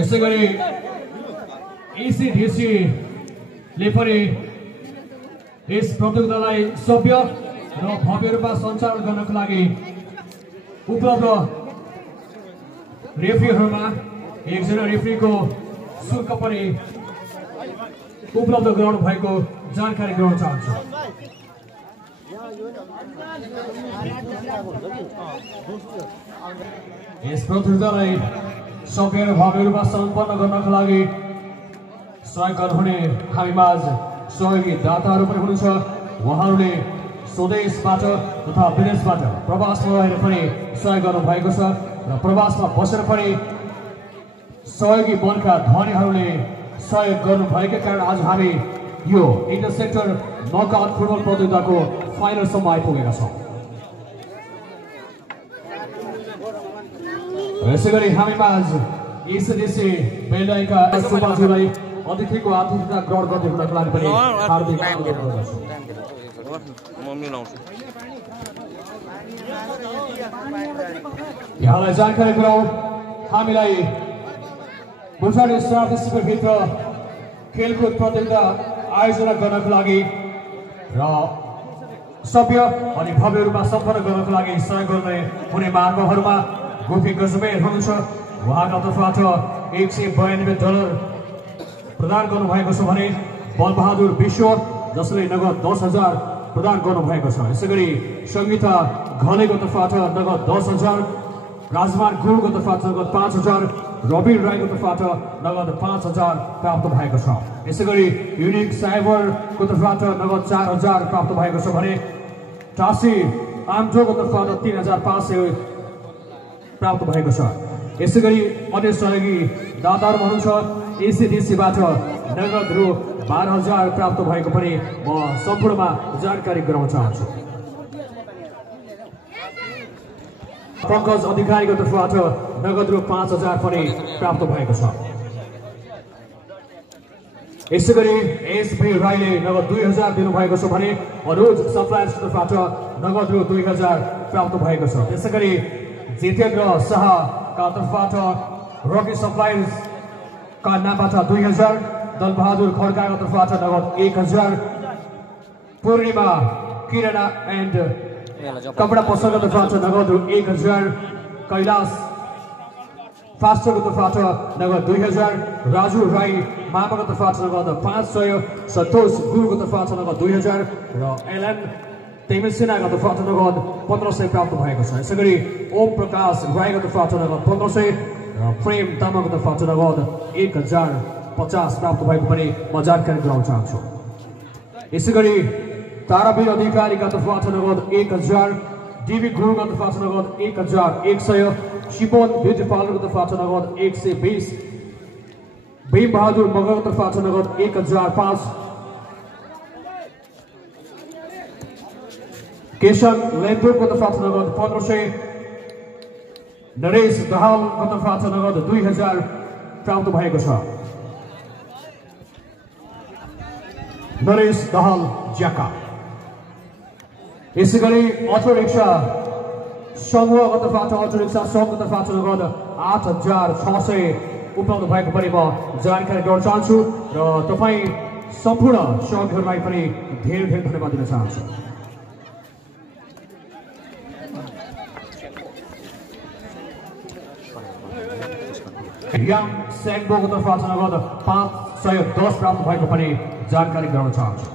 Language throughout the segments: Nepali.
यसै गरी एसीडीसी ले पनि यस प्रतियोगितालाई सभ्य र भव्य रूपमा सञ्चालन गर्नको लागि उपलब्ध रेफ्रीहरूमा एकजना रेफ्रीको शुल्क पनि उपलब्ध गराउनु भएको जानकारी गराउन चाहन्छु। यस प्रतियोगितालाई सभ्य र भव्य रूपमा सम्पन्न गर्नका लागि सहयोग गर्नुहुने हामीमाझ सहयोगी दाताहरू पनि हुनुहुन्छ। उहाँहरूले स्वदेशबाट तथा विदेशबाट प्रवासमा रहेर पनि सहयोग गर्नु भएको छ र प्रवासमा बसेर पनि सहयोगी मनका धनीहरूले सहयोग गर्नुभएका कारण आज हामी यो इन्टर सेक्टर नकआउट फुटबल प्रतियोगिताको फाइनलसम्म आइपुगेका छौँ। यसै गरी हामीमाझ एसीडीसी बेलडाइका सुब्बाज्यूलाई अतिथिको आतिथ्यता ग्रहण गर्दै हुनको लागि पनि हार्दिक अनुरोध गर्दछु। यहाँलाई जानकारी गराउँ, हामीलाई बुझाउने 7 शिविरभित्र खेलकुद प्रतियोगिता आयोजना गर्नको लागि र सभ्य अनि भव्य रूपमा सम्पन्न गर्नको लागि सहयोग गर्ने हुने महानुभावहरूमा गोपी गजमेर हुनुहुन्छ। उहाँका तर्फबाट $192 प्रदान गर्नुभएको छ भने बलबहादुर विश्व जसले नगद 10,000 प्रदान गर्नुभएको छ। यसै गरी सङ्गीता घलेको तर्फबाट नगद 10,000, राजमान गुरुको तर्फबाट नगद 5,000, रवि राईको तर्फबाट नगद 5,000 प्राप्त भएको छ। यसै गरी युनिक साइबरको तर्फबाट नगद 4,000 प्राप्त भएको छ भने टासी आमजोको तर्फबाट 3,500 प्राप्त भएको छ। यसै गरी अन्य सहयोगी दाताहरू हुनुहुन्छ। एसीडीसीबाट नगद रु 12,000 प्राप्त भएको पनि म सम्पूर्णमा जानकारी गराउन चाहन्छु। पंकज अधिकारीको तर्फबाट नगद रु 5,000 पनि प्राप्त भएको छ। यसै गरी एसबी राईले नगद 2,000 दिनुभएको छ भने अनुज सप्लायर्सको तर्फबाट नगद रु 2,000 प्राप्त भएको छ। त्यसै गरी जितेन्द्र शाहका तर्फबाट रकी सप्लायर्स का नामबाट 2,000, दलबहादुर खड्काको तर्फबाट नगद 1,000, पूर्णिमा किराना एन्ड कपडा पसलको तर्फबाट नगद 1,000, कैलाश फास्टरको तर्फबाट नगद 2,000, राजु राई मामाको तर्फबाट नगद 500, सन्तोष गुरुको तर्फबाट नगद 2,000 र एलएन तेमेसिनाको तर्फबाट नगद 1,500 प्राप्त भएको छ। यसै गरी ओम प्रकाश राईको तर्फबाट नगद 1,500 र प्रेम तामाङको तर्फबाट नगद 1,050 प्राप्त भएको पनि म जानकारी गराउन चाहन्छु। यसै गरी तारावीर अधिकारीका तर्फबाट नगद 1,000, डिबी गुरुको तर्फबाट नगद 1,100, शिपोन ब्युटी पार्लरको तर्फबाट नगद 120, भीम बहादुर मगरको तर्फबाट नगद 1,005, केशव लेन्दुरको तर्फबाट नगद 1,500, नरेश दहालको तर्फबाट नगद 2,000 प्राप्त भएको छ। नरेश दहाल ज्याका। यसै गरी अटो रिक्सा समूहको तर्फबाट अटो रिक्सा सङ्घको तर्फबाट नगद 8,600 उपलब्ध भएको पनि म जानकारी गराउन चाहन्छु र तपाईँ सम्पूर्ण सहयोगीहरूलाई पनि धेरै धेरै धन्यवाद दिन चाहन्छु। याङ सेङ्गोको तर्फबाट नगद 510 प्राप्त भएको पनि जानकारी गराउन चाहन्छु।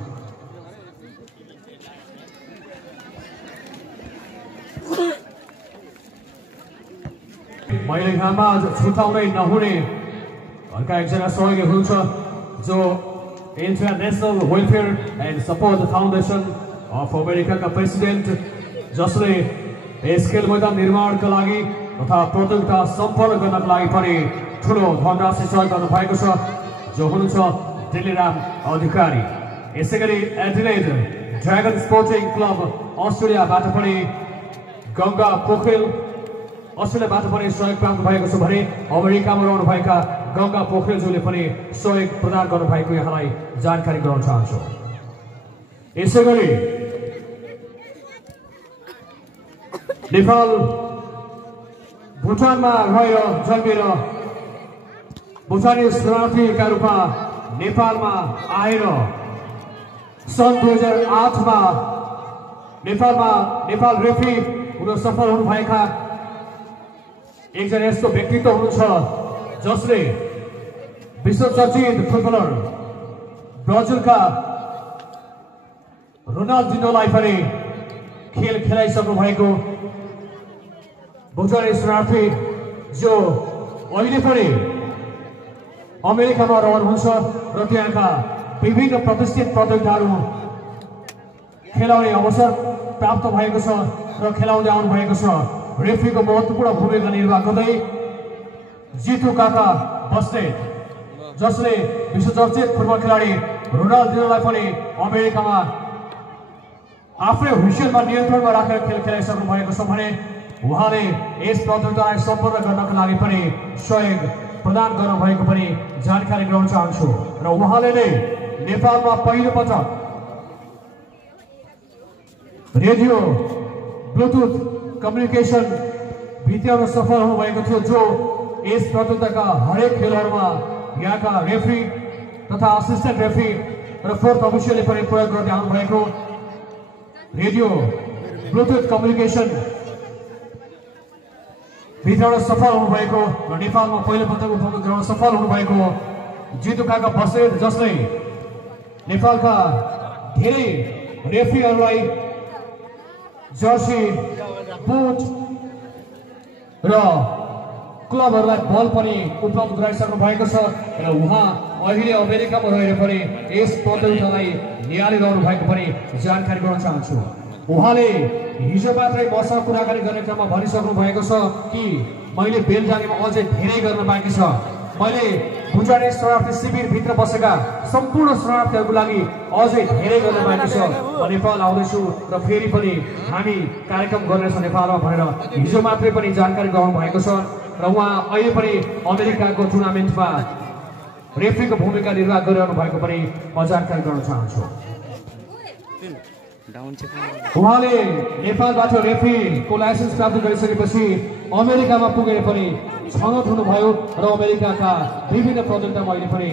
मैले यहाँमा छुटाउनै नहुने अर्का एकजना सहयोगी हुनुहुन्छ जो international welfare and support foundation of अमेरिकाका प्रेसिडेन्ट जसले यस खेल मैदान निर्माणका लागि तथा प्रतियोगिता सम्पन्न गर्नका लागि पनि ठुलो धनराशि सहयोग गर्नु भएको छ जो हुनुहुन्छ दिल्लीराम अधिकारी। यसै गरी एडिलेड ड्रागन स्पोर्टिङ क्लब अस्ट्रेलियाबाट पनि गंगा पोखरेल अस्ट्रेलियाबाट पनि सहयोग प्राप्त भएको छ भने अमेरिकामा रहनुभएका गंगा पोखरेलज्यूले पनि सहयोग प्रदान गर्नुभएको यहाँलाई जानकारी गराउन चाहन्छु। यसैगरी नेपाल भुटानमा रहेर जन्मेर भुटानी शरणार्थीका रूपमा नेपालमा आएर सन् 2008 मा नेपाल रेफ्री हुन सफल हुनुभएका एकजना यस्तो व्यक्तित्व हुनुहुन्छ जसले विश्व चर्चित फुटबलर ब्राजिलका रोनाल्डिनोलाई पनि खेल खेलाइसक्नु भएको भुटानी शरणार्थी जो अहिले पनि अमेरिकामा रहनुहुन्छ र त्यहाँका विभिन्न प्रतिष्ठित प्रतियोगिताहरू खेलाउने अवसर प्राप्त भएको छ र खेलाउँदै आउनु भएको छ। रेफ्रीको महत्त्वपूर्ण भूमिका निर्वाह गर्दै जितु काका बस्नेत जसले विश्व चर्चित फुटबल खेलाडी रोनाल्डिनोलाई पनि अमेरिकामा आफ्नै हुइसेलमा नियन्त्रणमा राखेर खेल खेलाइसक्नु भएको छ भने उहाँले यस प्रतियोगितालाई सम्पन्न गर्नका लागि पनि सहयोग प्रदान गर्नु भएको पनि जानकारी गराउन चाहन्छु र उहाँले नै नेपालमा पहिलो पटक रेडियो ब्लुटुथ कम्युनिकेसन भित्र्याउन सफल हुनुभएको थियो जो यस प्रतियोगिताका हरेक खेलहरूमा यहाँका रेफ्री तथा असिस्टेन्ट रेफ्री र फोर्थ अफिसियलले पनि प्रयोग गर्दै आउनुभएको रेडियो ब्लुटुथ कम्युनिकेसन भित्र्याउन सफल हुनुभएको र नेपालमा पहिलो पटक उपलब्ध गराउन सफल हुनुभएको जितु काका बस्नेत जसले नेपालका धेरै रेफ्रीहरूलाई जर्सी बुट र क्लबहरूलाई बल पनि उपलब्ध गराइसक्नु भएको छ र उहाँ अहिले अमेरिकामा रहेर पनि यस प्रतियोगितालाई निहालिरहनु भएको पनि जानकारी गराउन चाहन्छु। उहाँले हिजो मात्रै मसँग कुराकानी गर्ने क्रममा भनिसक्नु भएको छ कि मैले बेलजाङमा अझै धेरै गर्न बाँकी छ। मैले भुटानी शरणार्थी शिविरभित्र बसेका सम्पूर्ण शरणार्थीहरूको लागि अझै धेरै गर्न बाँकी छ। नेपाल आउँदैछु र फेरि पनि हामी कार्यक्रम गर्नेछौँ नेपालमा भनेर हिजो मात्रै पनि जानकारी गराउनु भएको छ र उहाँ अहिले पनि अमेरिकाको टुर्नामेन्टमा रेफ्रीको भूमिका निर्वाह गरिरहनु भएको पनि म जानकारी गराउन चाहन्छु। उहाँले नेपालबाट रेफ्रीको लाइसेन्स प्राप्त गरिसकेपछि अमेरिकामा पुगेर पनि छनौट हुनुभयो र अमेरिकाका विभिन्न प्रतियोगितामा अहिले पनि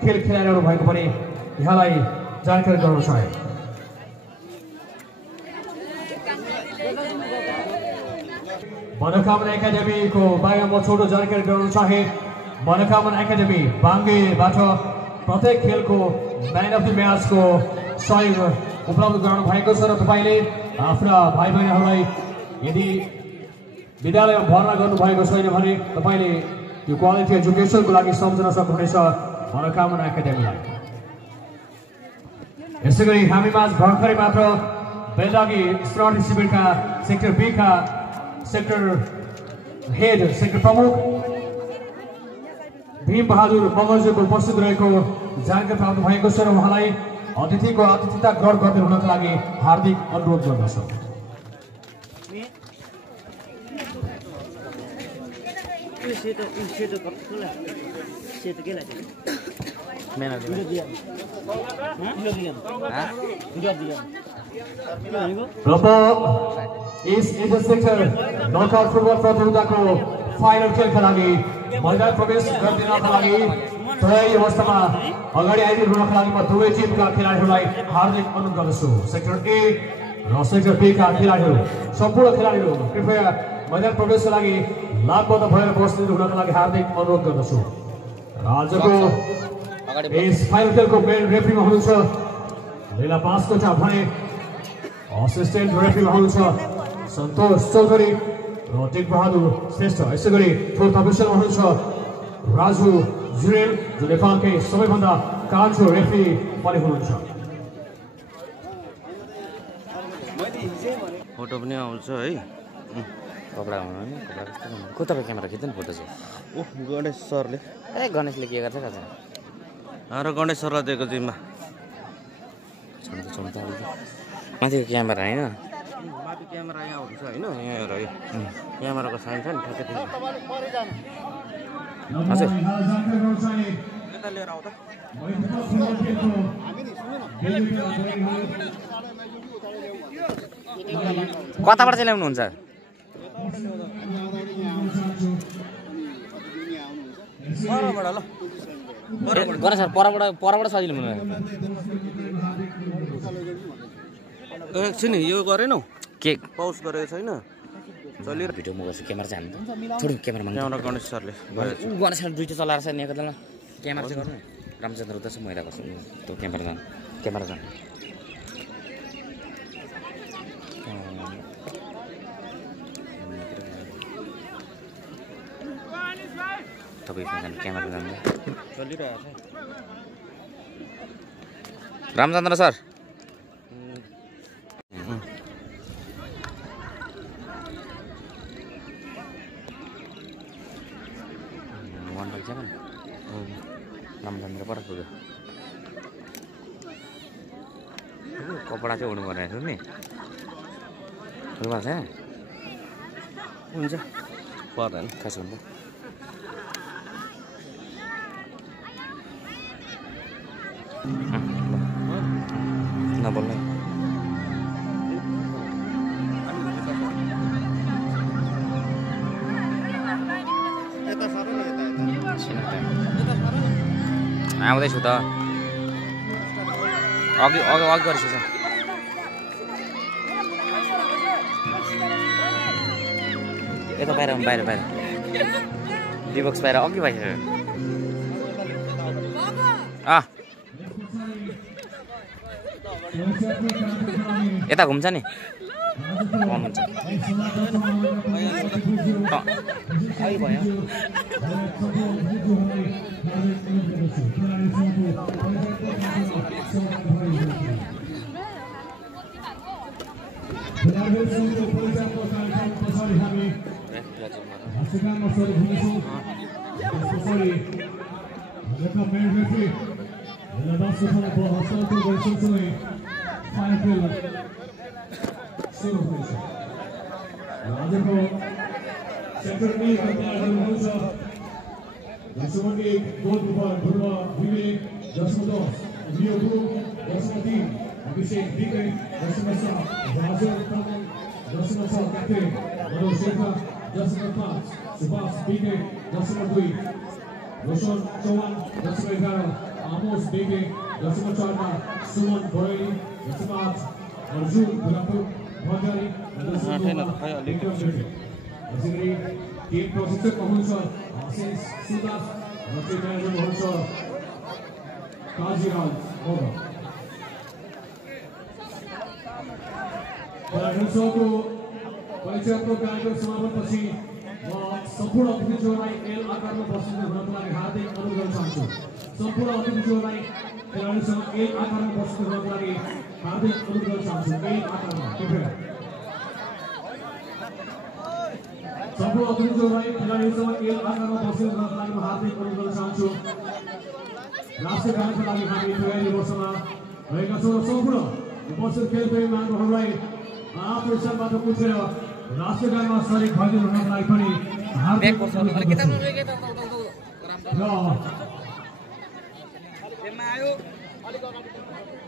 खेल खेलाइरहनु भएको पनि यहाँलाई जानकारी गराउन चाहे। मनोकामना एकाडेमीको बारेमा म छोटो जानकारी गराउन चाहे। मनोकामना एकाडेमी बाङ्गेबाट प्रत्येक खेलको म्यान अफ द म्याचको सहयोग उपलब्ध गराउनु भएको छ र तपाईँले आफ्ना भाइ बहिनीहरूलाई यदि विद्यालयमा भर्ना गर्नुभएको छैन भने तपाईँले यो क्वालिटी एजुकेसनको लागि सम्झन सक्नुहुनेछ मनोकामना एकाडेमीलाई। यसै गरी हामी माझ भर्खरै मात्र बेलडाँगी शरणार्थी शिविरका सेक्टर बी का सेक्टर हेड सेक्टर प्रमुख भीम बहादुर मगरज्यूको उपस्थित रहेको जानकारी प्राप्त भएको छ र उहाँलाई अतिथिको आतिथ्यता ग्रहण गर्दै हुनका लागि हार्दिक अनुरोध गर्दछु। इस सेक्टर नकआउट फुटबल प्रतियोगिताको फाइनल खेलका लागि मैदान प्रवेश गरिदिनका लागि तयारी अवस्थामा अगाडि आइदिनुका लागि म दुवै टिमका खेलाडीहरूलाई हार्दिक अनुरोध गर्दछु। सेक्टर ए र सेक्टर बी का खेलाडीहरू सम्पूर्ण खेलाडीहरू कृपया मैदान प्रवेशका लागि लाभबद्ध भएर बस्दिनु हुनका लागि हार्दिक अनुरोध गर्दछु। आजको यस फाइनल खेलको मेन रेफ्रीमा हुनुहुन्छ लीला बास्कोटा भने असिस्टेन्ट रेफ्रीमा हुनुहुन्छ सन्तोष चौधरी र टेक बहादुर श्रेष्ठ। यसै गरी फोर्थ अफिसियलमा हुनुहुन्छ राजु जुरेल जो नेपालकै सबैभन्दा कान्छो रेफ्री पनि हुनुहुन्छ। फोटो पनि आउँछ है कपडा हुनु कपडा कस्तो को तपाईँ क्यामेरा खिच्दैन फोटो चाहिँ ओह गणेश सरले गणेशले के गर्छ कता र गणेश सरलाई दिएको जिम्मा माथिको क्यामेरा होइन क्यामेरा यहाँ हुन्छ होइन यहाँ हेर क्यामेराको साइन छ नि ठ्याक्कै त्यो हजुर यता लिएर आऊ त कताबाट चाहिँ ल्याउनुहुन्छ परबाट ल गरे सर परबाट सजिलो हुनु एकछिन यो गरेनौ के पौज गरेको छैन चलिर भिडियो म गर्छु क्यामेरा चाहिँ हाल्नु छोडु क्यामेरा माग्नु गणेश सरले गणेश सर दुईटा चलाएर छ नि एकजना क्यामेरा चाहिँ गर्नु रामचन्द्र उता चाहिँ मैला गर्छु त्यो क्यामेरा जानु तपाईँ क्यामेरा जानु चलिरहेको छ रामचन्द्र सर रामचन्द्र पर पुग्यो कपडा चाहिँ उड्नु पर्ने छु नि ठुलो छ हुन्छ पर्दैन खास हुन्छ नबोल्ने आउँदैछु त अघि गरिसकेछ यता बाहिर डिबक्स बाहिर अघि भइसक्यो यता घुम्छ नि हुन्छ भयो समापनपछि म सम्पूर्ण अतिथिज्यूलाई एल आकारमा बस्नु हुनको लागि हार्दिक अनुरोध गर्न चाहन्छु सम्पूर्ण अतिथिज्यूलाई खेलाडीसँग एल आकारमा बस्नु हुनको लागि हार्दिक अनुरोध गर्न चाहन्छु एल आकारमा कृपया सम्पूर्ण अतिथिज्यूलाई खेलाडीसँग एल आकारमा बस्नु हुनको लागि म हार्दिक अनुरोध गर्न चाहन्छु राष्ट्रिय गानको लागि हामी तयारी वर्षमा रहेका छौँ र सम्पूर्ण उपस्थित खेलप्रेमी महानुभावहरूलाई आफ्नो स्थानबाट उठेर राष्ट्रिय गानमा सरिक भइदिनु हुनको लागि पनि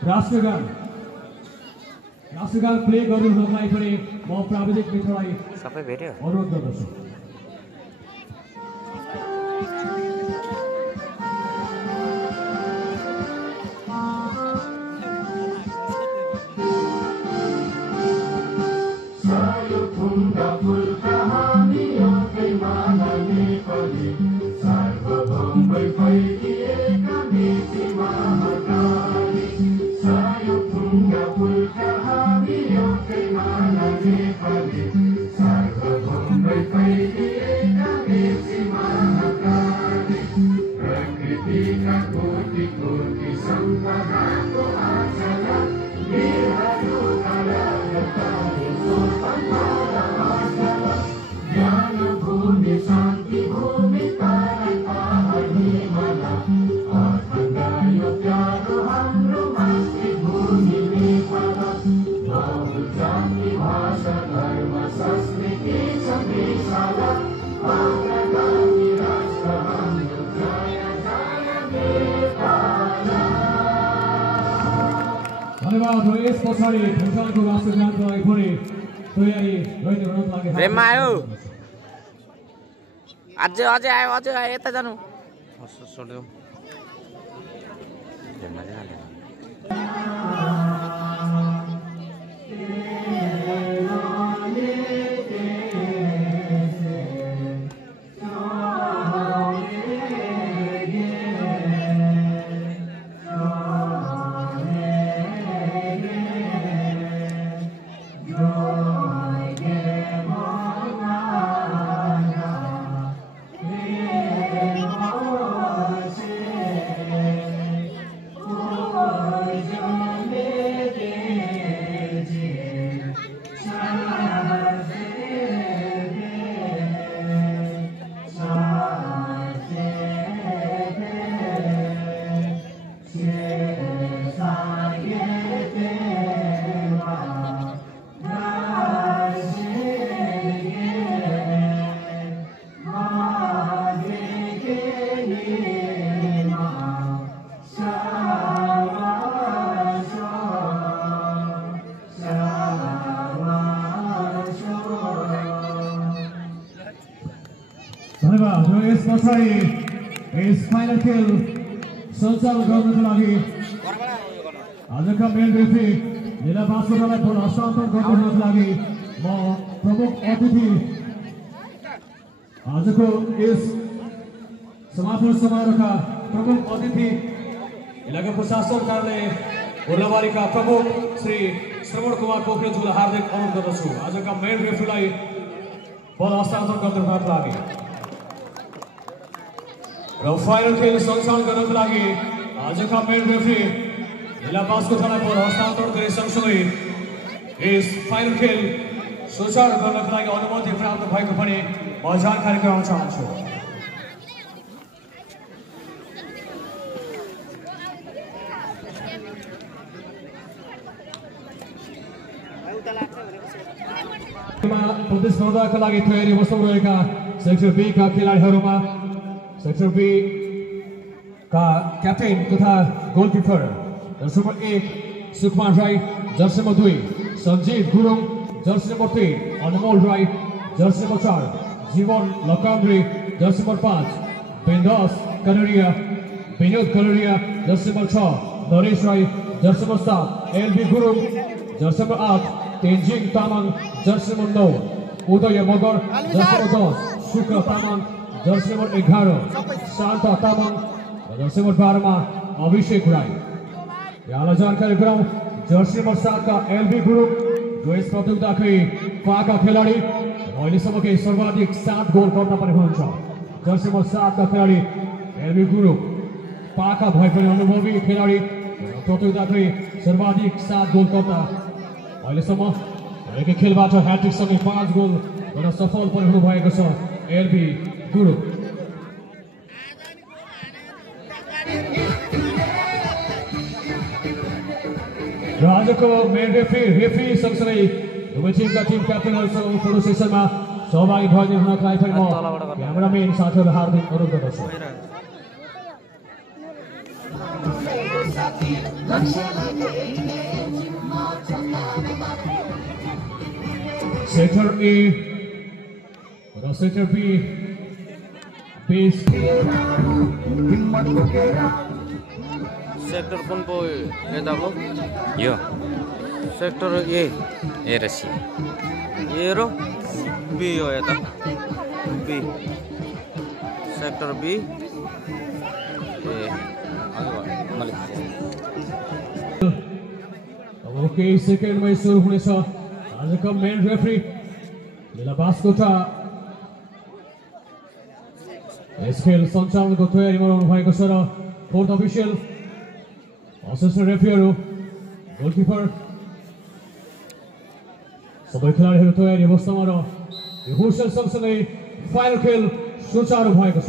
राष्ट्रिय गान प्ले गर्नु हुनको लागि पनि म प्राविधिक मित्रलाई सबै भेट्यो अनुरोध गर्दछु Bye. यस पछाडि फुटबलको राष्ट्रगानको लागि पनि तयारी गरिरहनु लागि प्रेममा आयो अझै आयो यता जानु छोड्यो प्रेममा जानु यस पछाडि यस फाइनल खेल सञ्चालन गर्नको लागि आजका मेन रेफ्री लीला बास्कोटालाई बल हस्तान्तरण गर्नको लागि म प्रमुख अतिथि आजको यस समापन समारोहका प्रमुख अतिथि इलाका प्रशासन कार्यालय ओर्लाबारीका प्रमुख श्री श्रवण कुमार पोखरेलज्यूलाई हार्दिक अनुरोध गर्दछु आजका मेन रेफ्रीलाई बल हस्तान्तरण गर्नको लागि र फाइनल खेल सञ्चालन गर्नको लागि आजका मेन रेफ्री लीला बास्कोटालाई बल हस्तान्तरण गरे सँगसँगै यस फाइनल खेल सुचारू गर्नको लागि अनुमति प्राप्त भएको पनि म जानकारी गराउन चाहन्छु प्रतिस्पर्धाका लागि तयारी अवस्थामा रहेका सेक्टर बी का खेलाडीहरूमा सेक्टर बी का क्याप्टेन तथा goalkeeper jersey number 1 Sukumar Rai jersey number 2 Sanjeev Gurung jersey number 3 Anmol Rai jersey number 4 Jeevan Lakandri jersey number 5 Bindas Kalariya Vinod Kalariya jersey number 6 Naresh Rai jersey number 7 LB Gurung jersey number 8 Tenzing Tamang jersey number 9 Uday Magar jersey number 10 Shukra Tamang jersey number 11 Shanta Tamang jersey number 12 मा अभिषेक राई यहाँलाई जानकारी गराउँ जर्सी नम्बर 7 का एलबी गुरुङ जो यस प्रतियोगिताकै पाका खेलाडी अहिलेसम्मकै सर्वाधिक 7 गोल गर्न पनि हुनुहुन्छ जर्सी नम्बर 7 का खेलाडी एलबी गुरुङ पाका भए पनि अनुभवी खेलाडी प्रतियोगिताकै सर्वाधिक 7 गोल कर्ता अहिलेसम्म एकै खेलबाट ह्याट्रिक सँगै 5 गोल गर्न सफल पनि हुनुभएको छ एलबी गुरुङ र आजको मेन रेफ्री सँगसँगै दुवै टिमका टिम क्याप्टेनहरूसँग फोटो सेसनमा सहभागी भइदिनु हुनका लागि पनि म क्यामेराम्यान साथीहरू हार्दिक अनुरोध गर्दछु सेक्टर ए र सेक्टर बी बेस सेक्टर कुन पो यताको यो सेक्टर ए र सी ए र बी हो यता बी सेक्टर बी ए अब केही सेकेन्डमै सुरु हुनेछ आजको मेन रेफ्री लीला बास्कोटा यस खेल सञ्चालनको तयारीमा रहनु भएको छ र फोर्थ अफिसियल असिस्टेन्ट रेफ्रीहरू गोलकिपर सबै खेलाडीहरू तयारी अवस्थामा र यो हुसेल सँगसँगै फाइनल खेल सुचारू भएको छ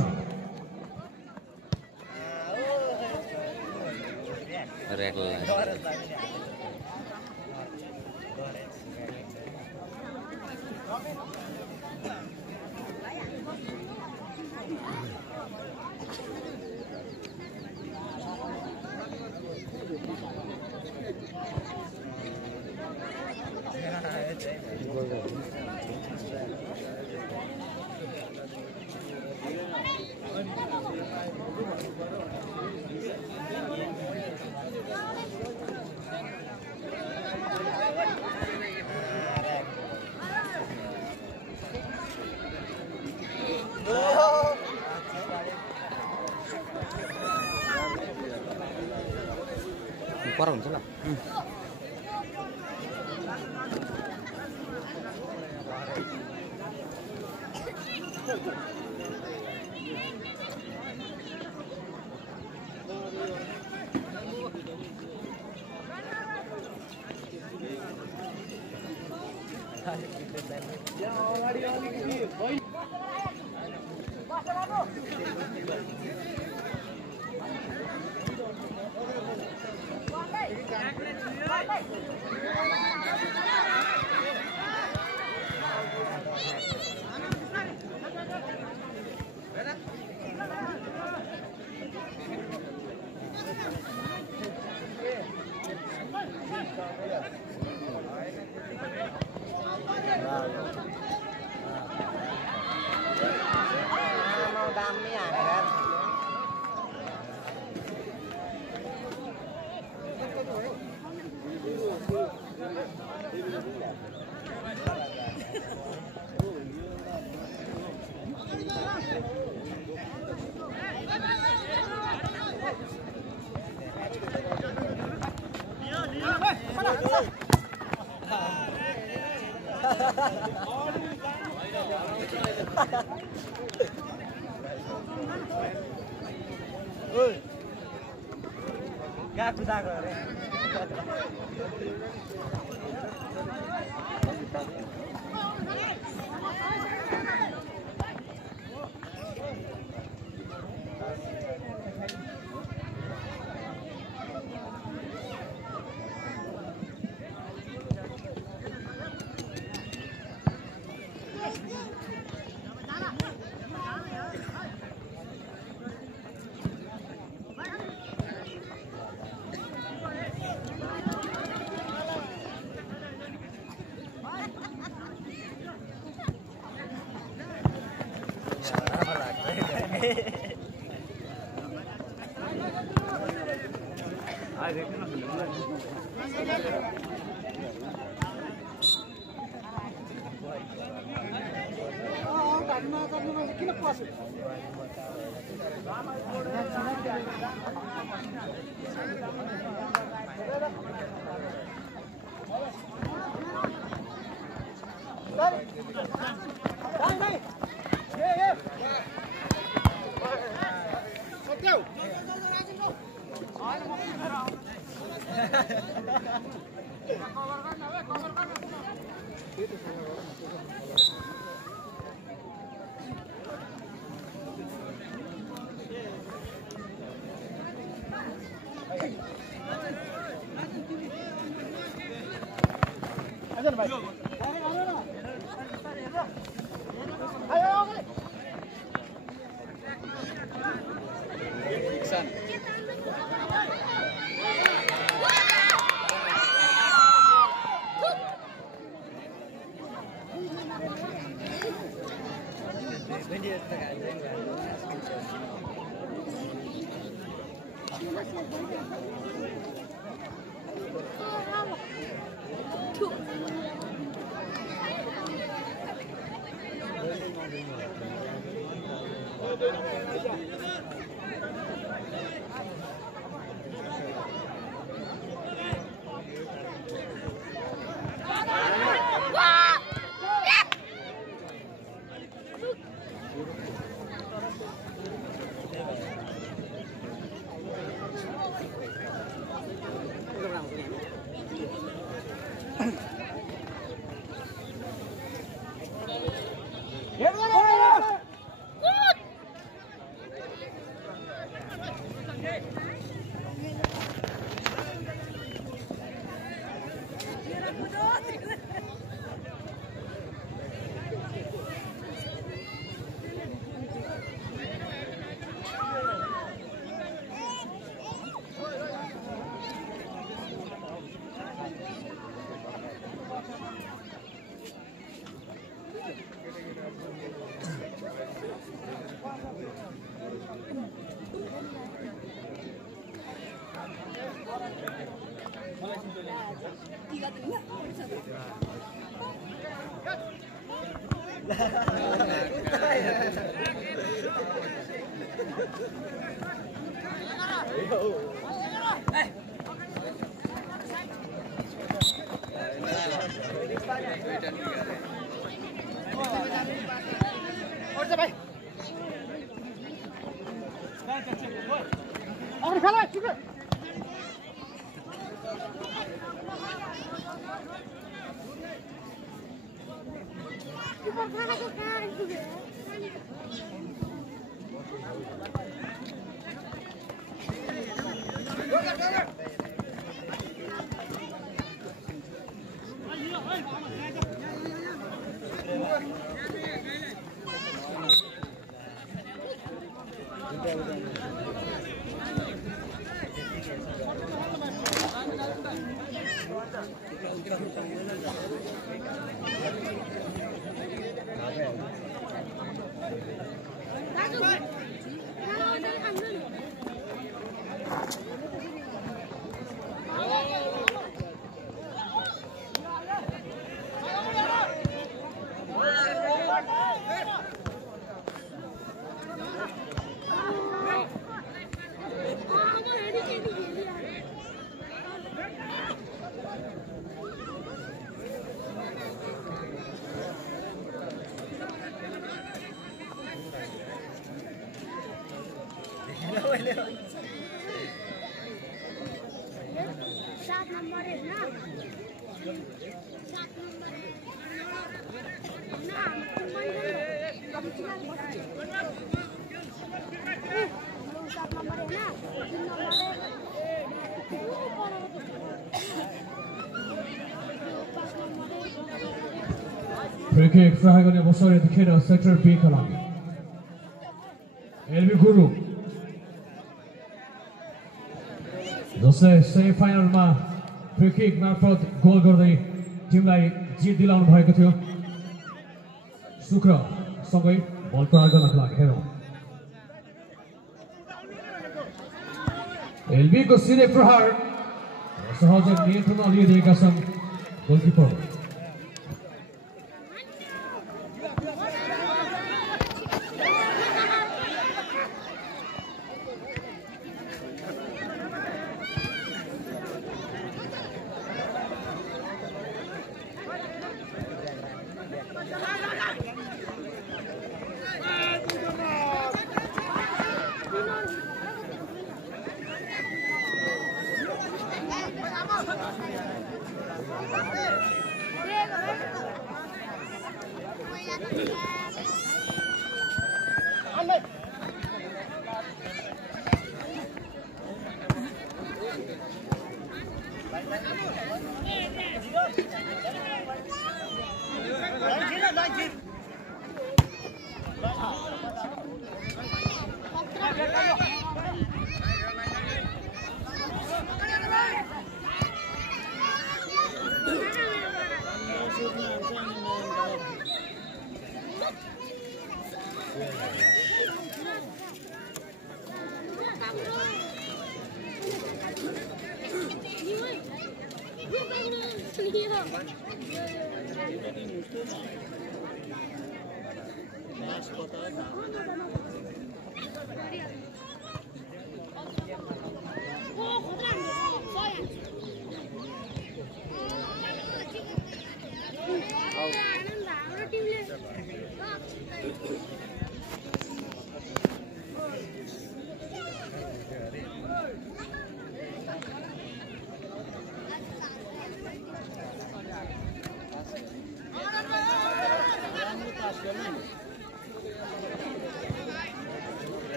पर हुन्छ ल Okay. Free kick try गर्ने अवसर यतिखेर सेक्टर बी का लागि एलबी गुरु जसले सेमी फाइनलमा फ्री किक मार्फत गोल गर्दै टिमलाई जित दिलाउनु भएको थियो शुक्र सँगै बल प्रहार गर्नका लागि हेरौँ एलबी को सिधै प्रहार सहज नियन्त्रणमा लिइदिएका छन् गोलकिपर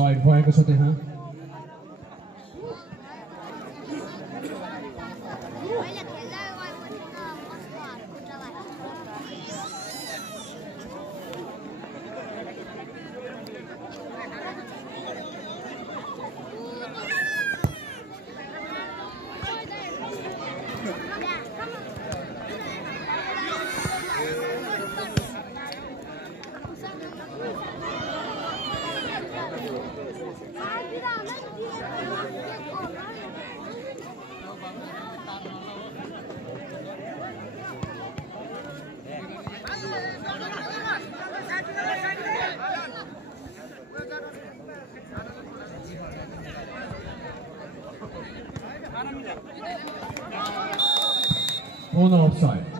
अफसाइड भएको छ त्यहाँ। On offside.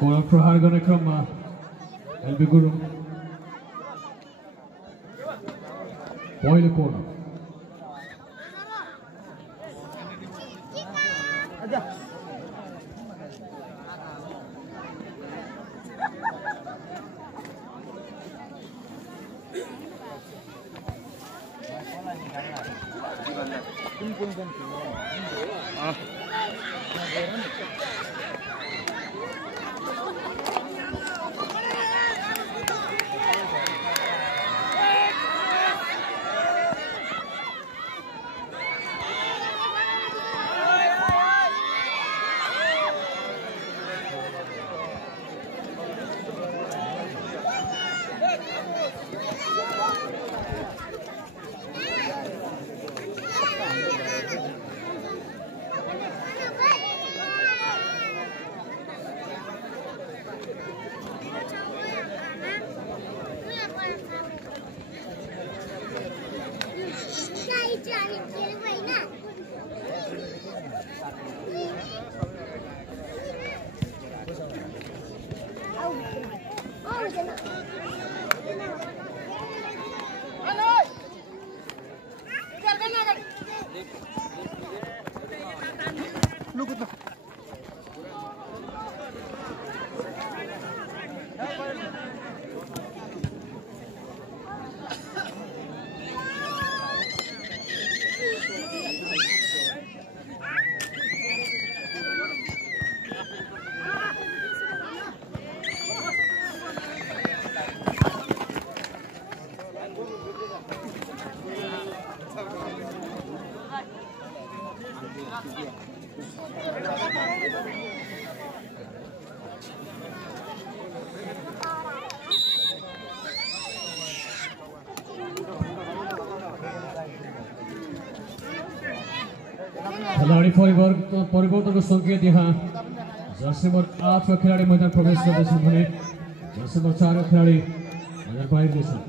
Bola प्रहार गर्ने क्रममा एलबी गुरुङ पहिलो कोर्नर खेलाडी परिवर्तनको सङ्केत यहाँ जर्सी नम्बर 8 का खेलाडी मैदान प्रवेश गर्दैछन् भने जर्सी नम्बर 4 का खेलाडी मैदान बाहिर छन्।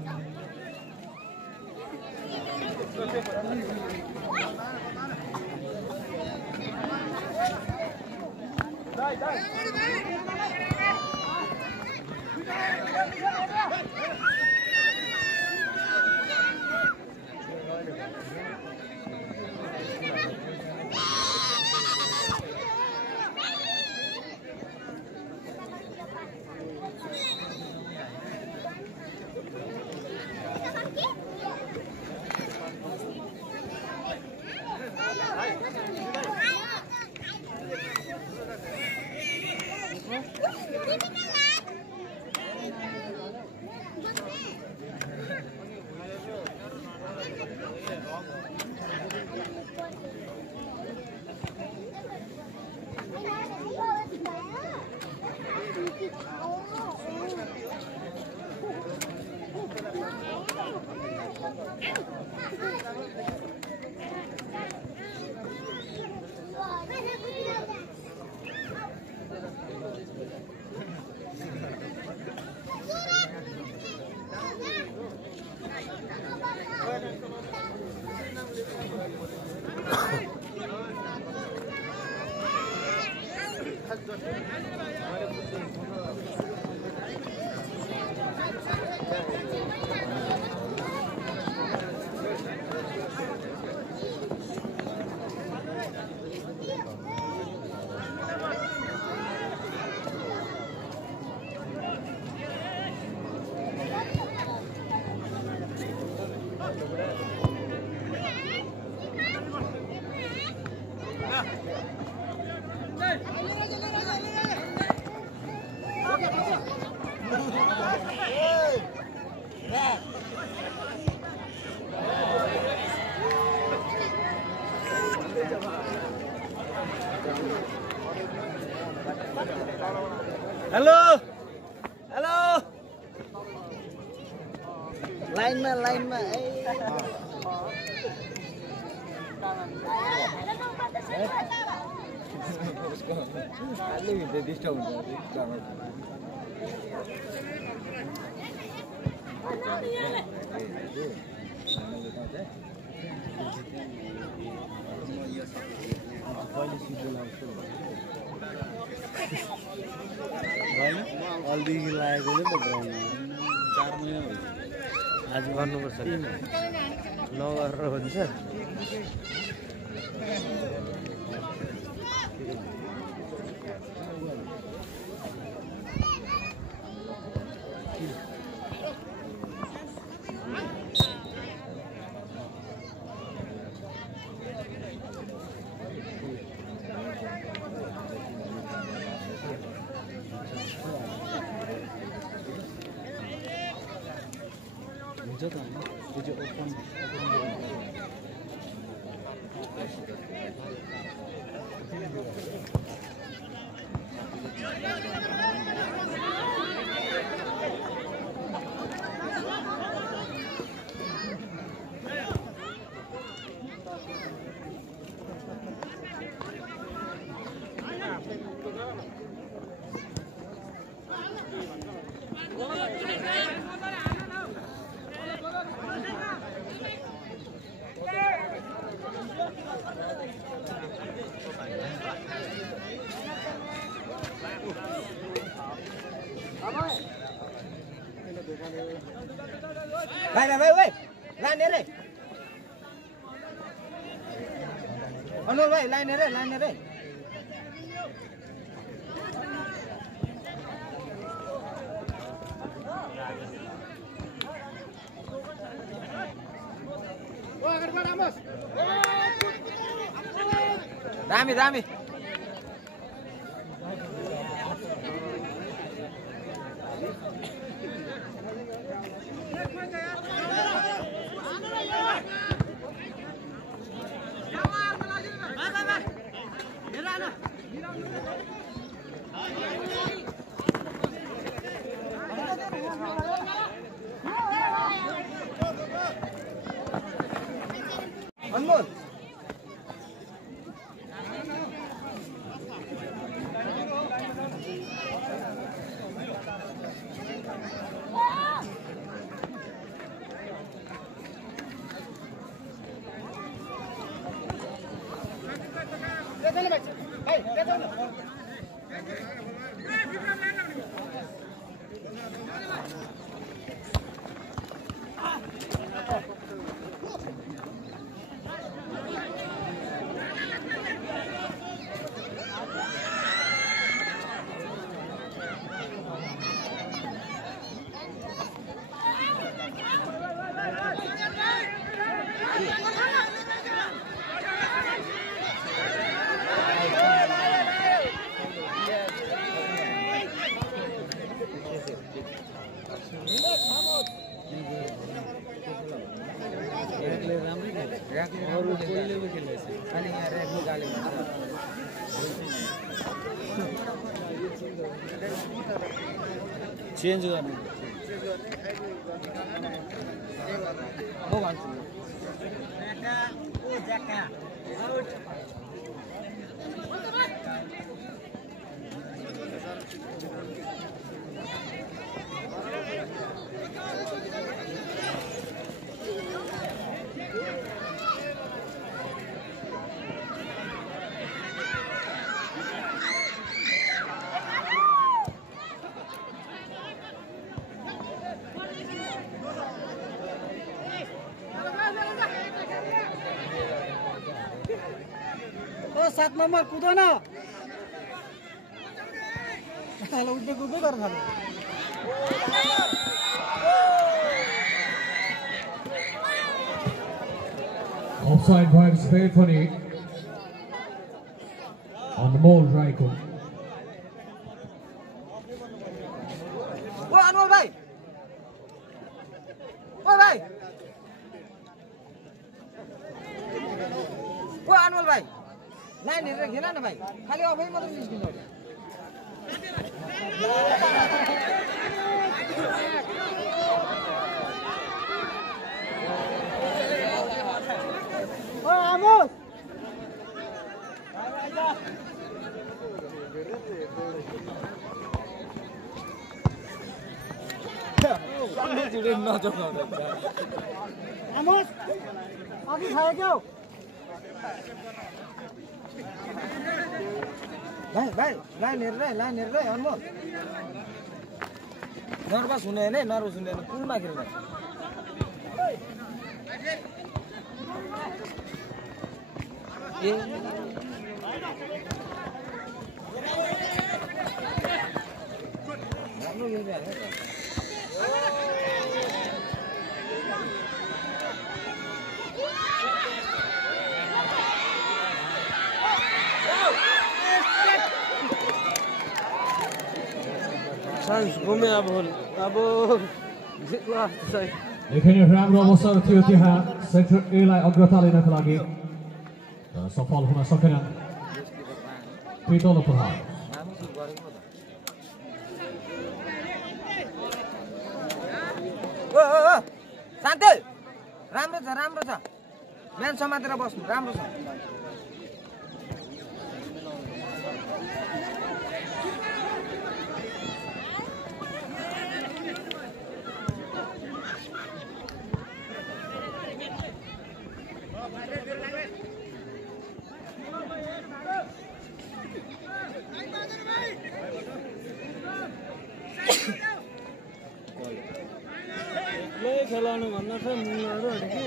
हेलो हेलो लाइनमा लाइनमा डिस्टर्ब अलदेखि लागेको छ त ग्राउन्डमा 4 महिना भइसक्यो आज गर्नुपर्छ नगरेर हुन्छ भाई लाने रे अनुर भाई लाने रे दामी अनमोल चेंज गर्नु हो भन्छु बेटा ओ जक्का आउट ओ 7 नंबर कूदो ना हेलो उठे कूदो कर थालो Offside points paid for it. On अनमोल राईको ओ अनमोल भाइ ओ भाइ ओ अनमोल भाइ लाइन हेरेर खेल न भाइ खाली अफै मात्र निस्किनु ओ अमोल Amos, अभी खाए क्या हो? भाइ लाइन हेर्दै अनमोल नर्भस हुने हैन नर्भस हुने हैन पुलमा खेल्ने ए राम्रो गेम है साइन्स घुमे अब लेकिन राम्रो अवसर थियो त्यहाँ सेक्टर ए लाई अग्रता लिनका लागि सफल हुन सकेनन् पितलो प्रहार शान्ति राम्रो छ म्यान समातेर बस्नु राम्रो छ खेलाउनु भन्दा चाहिँ मुनाहरू कि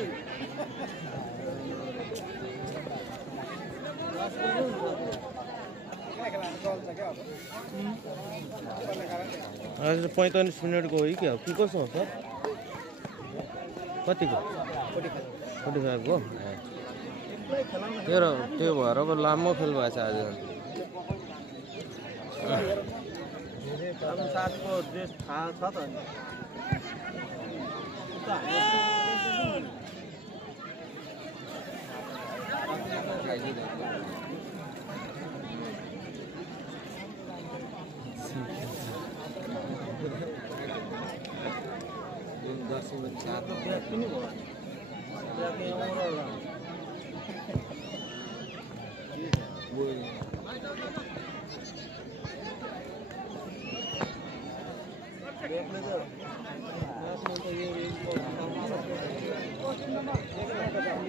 आज 45 मिनटको हो कि के कसो हो सर कतिको 45 को त्यो भएर अब लामो खेल भएछ आज साथको ड्रेस थाहा छ त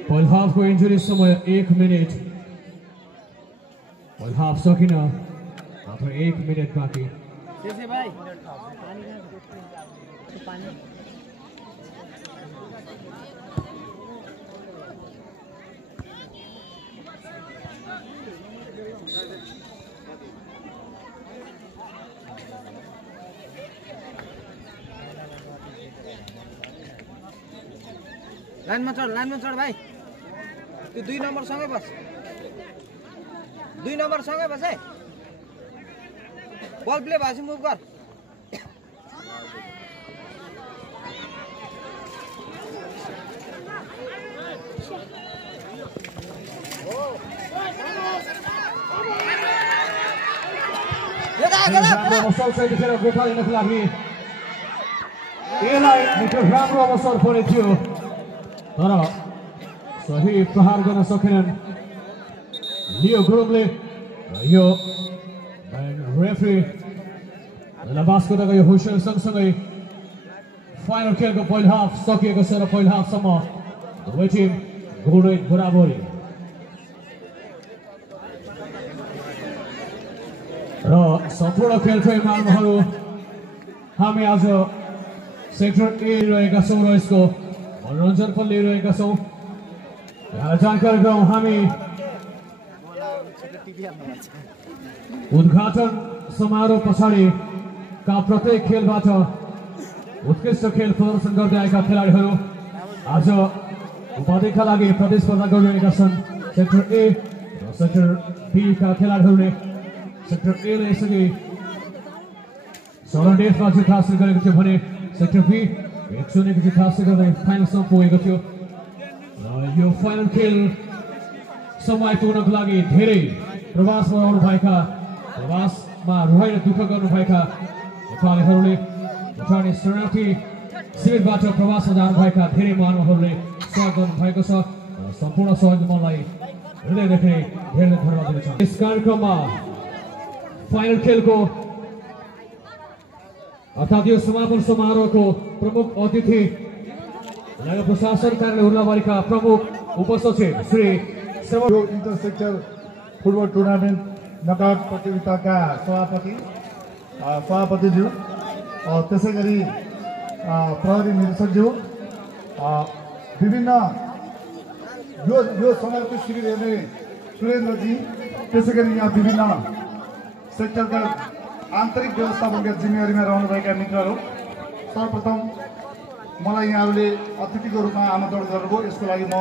पहिलो हाफको इन्जुरी समय 1 मिनेट पहिलो हाफ सकिन मात्र 1 मिनेट बाँकी लाइनमा चढ भाइ त्यो 2 नम्बर सँगै बस 2 नम्बर सँगै बस है बल प्ले भएपछि मुभ गर राम्रो अवसर पनि थियो तर सही प्रहार गर्न सकेनन् लियो गुरुङले यो रेफ्री बास्कोटाको यो हुइसल सँगसँगै फाइनल खेलको पहिलो हाफ सकिएको छ र पहिलो हाफसम्म दुवै टिम गोल बराबरी र सम्पूर्ण खेल प्रेमीहरू हामी आज सेक्टर ए रहेका छौँ र यसको मनोरञ्जन पनि लिइरहेका छौँ जानकारी गरौँ हामी उद्घाटन समारोह पछाडिका प्रत्येक खेलबाट उत्कृष्ट खेल प्रदर्शन गर्दै आएका खेलाडीहरू आज उपाधिका लागि प्रतिस्पर्धा गरिरहेका छन् सेक्टर ए र सेक्टर बी का खेलाडीहरूले सेक्टर ए ले यसरी सडन डेफमा जित हासिल गरेको थियो भने सेक्टर बी 1-0 को जित हासिल गर्दै फाइनलसम्म पुगेको थियो। यो फाइनल खेल समय पुग्नको लागि धेरै प्रवासमा रहनुभएका प्रवासमा रहेर दुःख गर्नुभएका नेपालीहरूले उठाउने शरणार्थी शिविरबाट प्रवासमा जानुभएका धेरै महानुभावहरूले स्वागत गर्नुभएको छ। सम्पूर्ण सहयोगीलाई हृदयदेखि धेरै धन्यवाद दिन चाहन्छु। यस कार्यक्रममा फाइनल खेलको अर्थात् यो समापन समारोहको प्रमुख अतिथि नगर प्रशासन कार्यालय हुर्लाबारीका प्रमुख उपसचिव Shri inter sector football tournament knockout प्रतियोगिताका सभापतिज्यू त्यसै गरी प्रहरी निरीक्षकज्यू विभिन्न यो समर्पित शिविर हेर्ने सुरेन्द्रजी त्यसै गरी यहाँ विभिन्न सेक्टरका आन्तरिक व्यवस्थापनका जिम्मेवारीमा रहनुभएका मित्रहरू, सर्वप्रथम मलाई यहाँहरूले अतिथिको रूपमा आमन्त्रण गर्नुभयो। यसको लागि म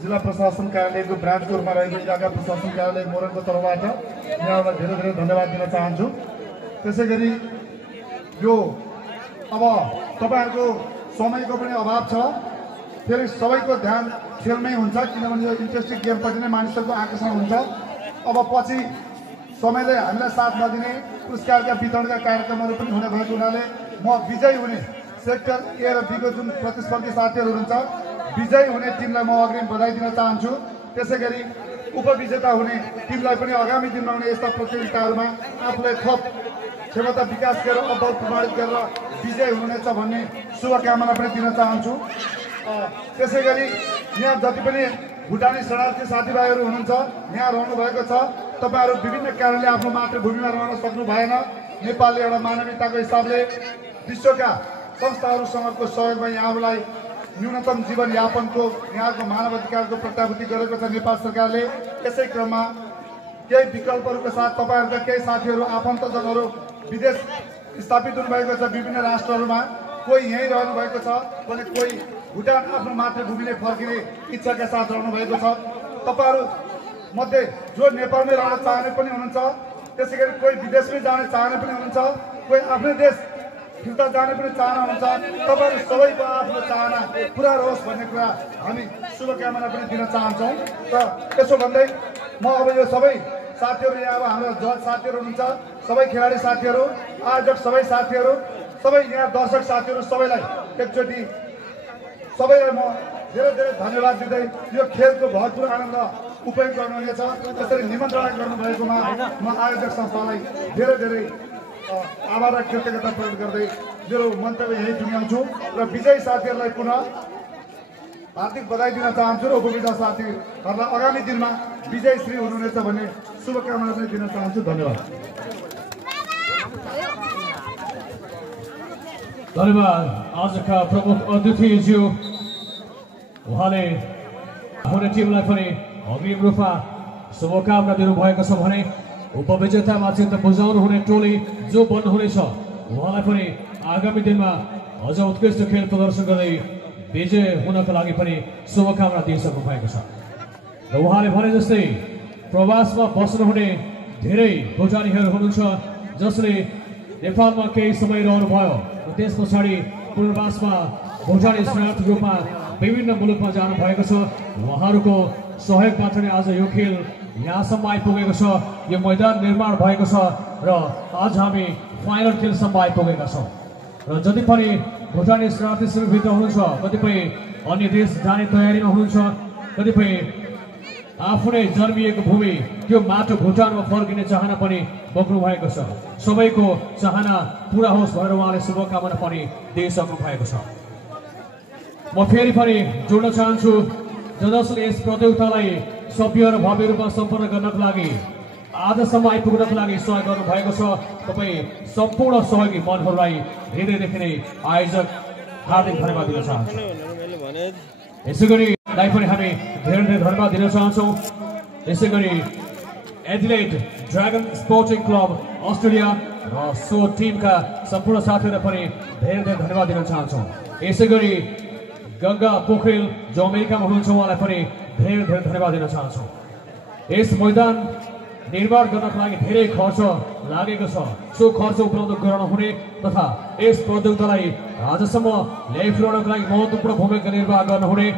जिल्ला प्रशासन कार्यालयको ब्रान्चको रूपमा रहेको इलाका प्रशासन कार्यालय मोरङको तर्फबाट यहाँहरूलाई धेरै धेरै धन्यवाद दिन चाहन्छु। त्यसै गरी यो अब तपाईँहरूको समयको पनि अभाव छ, फेरि सबैको ध्यान खेलमै हुन्छ किनभने यो इन्ट्रेस्टिङ गेमपट्टि नै मानिसहरूको आकर्षण हुन्छ। अब पछि समयले हामीलाई साथ नदिने पुरस्कारका वितरणका कार्यक्रमहरू पनि हुने भएको हुनाले म विजयी हुने सेक्टर ए र बीको जुन प्रतिस्पर्धी साथीहरू हुनुहुन्छ विजयी हुने टिमलाई म अग्रिम बधाई दिन चाहन्छु। त्यसै गरी उपविजेता हुने टिमलाई पनि आगामी दिनमा हुने यस्ता प्रतियोगिताहरूमा आफूलाई थप क्षमता विकास गरेर अब्बल प्रमाणित गरेर विजयी हुनेछ भन्ने शुभकामना पनि दिन चाहन्छु। त्यसै गरी यहाँ जति पनि भुटानी शरणार्थी साथीभाइहरू हुनुहुन्छ यहाँ रहनुभएको छ, तपाईँहरू विभिन्न कारणले आफ्नो मातृभूमिमा रहन सक्नु भएन। नेपालले एउटा मानवीयताको हिसाबले विश्वका संस्थाहरूसँगको सहयोगमा यहाँहरूलाई न्यूनतम जीवनयापनको यहाँको मानवाधिकारको प्रत्याभूति गरेको छ नेपाल सरकारले। यसै क्रममा केही विकल्पहरूको साथ तपाईँहरूका केही साथीहरू आफन्तजनहरू विदेश स्थापित हुनुभएको छ विभिन्न राष्ट्रहरूमा, कोही यहीँ रहनुभएको छ भने कोही भुटान आफ्नो मातृभूमिले फर्किने इच्छाका साथ रहनुभएको छ। तपाईँहरू मध्ये जो नेपालमै रहन चाहने पनि हुनुहुन्छ, त्यसै गरी कोही विदेशमै जाने चाहने पनि हुनुहुन्छ, कोही आफ्नै देश फिर्ता जाने पनि चाहना हुन्छ। तपाईँहरू सबैको आफ्नो चाहना पुरा होस् भन्ने कुरा हामी शुभकामना पनि दिन चाहन्छौँ। र त्यसो भन्दै म अब यो सबै साथीहरू यहाँ अब हाम्रो जज साथीहरू हुनुहुन्छ, सबै खेलाडी साथीहरू, आयोजक सबै साथीहरू, सबै यहाँ दर्शक साथीहरू सबैलाई एकचोटि सबैलाई म धेरै धेरै धन्यवाद दिँदै यो खेलको भरपुर आनन्द उपयोग गर्नुहुनेछ त्यसरी निमन्त्रणा गर्नुभएकोमा म आयोजक संस्थालाई धेरै धेरै आभार र कृतज्ञता प्रकट गर्दै मेरो मन्तव्य यही टुङ्ग्याउँछु र विजयी साथीहरूलाई पुनः हार्दिक बधाई दिन चाहन्छु र उपविजेता साथीहरूलाई आगामी दिनमा विजयी श्री हुनुहुनेछ भन्ने शुभकामना चाहिँ दिन चाहन्छु। धन्यवाद। धन्यवाद। आजका प्रमुख अतिथिज्यू उहाँले हुने टिमलाई पनि अग्रिम रूपमा शुभकामना दिनुभएको छ भने उपविजेतामा चिन्ता बुझाउनु हुने टोली जो बन्नुहुनेछ उहाँलाई पनि आगामी दिनमा अझ उत्कृष्ट खेल प्रदर्शन गर्दै विजय हुनको लागि पनि शुभकामना दिइसक्नु भएको छ। र उहाँले भने जस्तै प्रवासमा बस्नुहुने धेरै भुटानीहरू हुनुहुन्छ जसले नेपालमा केही समय रहनुभयो, त्यस पछाडि पुनर्वासमा भुटानी शरणार्थी रूपमा विभिन्न मुलुकमा जानु भएको छ। उहाँहरूको सहयोगबाट नै आज यो खेल यहाँसम्म आइपुगेको छ, यो मैदान निर्माण भएको छ र आज हामी फाइनल खेलसम्म आइपुगेका छौँ। र जति पनि भुटानी शरणार्थी शिविरभित्र हुनुहुन्छ, कतिपय अन्य देश जाने तयारीमा हुनुहुन्छ, कतिपय आफ्नै जन्मिएको भूमि त्यो माटो भुटानमा फर्किने चाहना पनि बोक्नु भएको छ। सबैको चाहना पुरा होस् भनेर उहाँले शुभकामना पनि दिइसक्नु भएको छ। म फेरि पनि जोड्न चाहन्छु जसले यस प्रतियोगितालाई सभ्य र भव्य रूपमा सम्पन्न गर्नको लागि आजसम्म आइपुग्नको लागि सहयोग गर्नु भएको छ। तपाईँ सम्पूर्ण सहयोगी मनहरूलाई हृदयदेखि नै आयोजक हार्दिक धन्यवाद दिन चाहन्छु। यसै गरी पनि हामी धेरै धेरै धन्यवाद दिन चाहन्छौँ। यसै गरी Adelaide dragon sporting club Australia र सो टिमका सम्पूर्ण साथीहरूलाई पनि धेरै धेरै धन्यवाद दिन चाहन्छौँ। यसै गरी गङ्गा पोखरेल जो अमेरिकामा हुनुहुन्छ उहाँलाई पनि धेरै धेरै धन्यवाद दिन चाहन्छौँ। यस मैदान निर्माण गर्नका लागि धेरै खर्च लागेको छ। सो खर्च उपलब्ध गराउन हुने तथा यस प्रतियोगितालाई आजसम्म ल्याइपुर्याउनका लागि महत्त्वपूर्ण भूमिका निर्वाह गर्नुहुने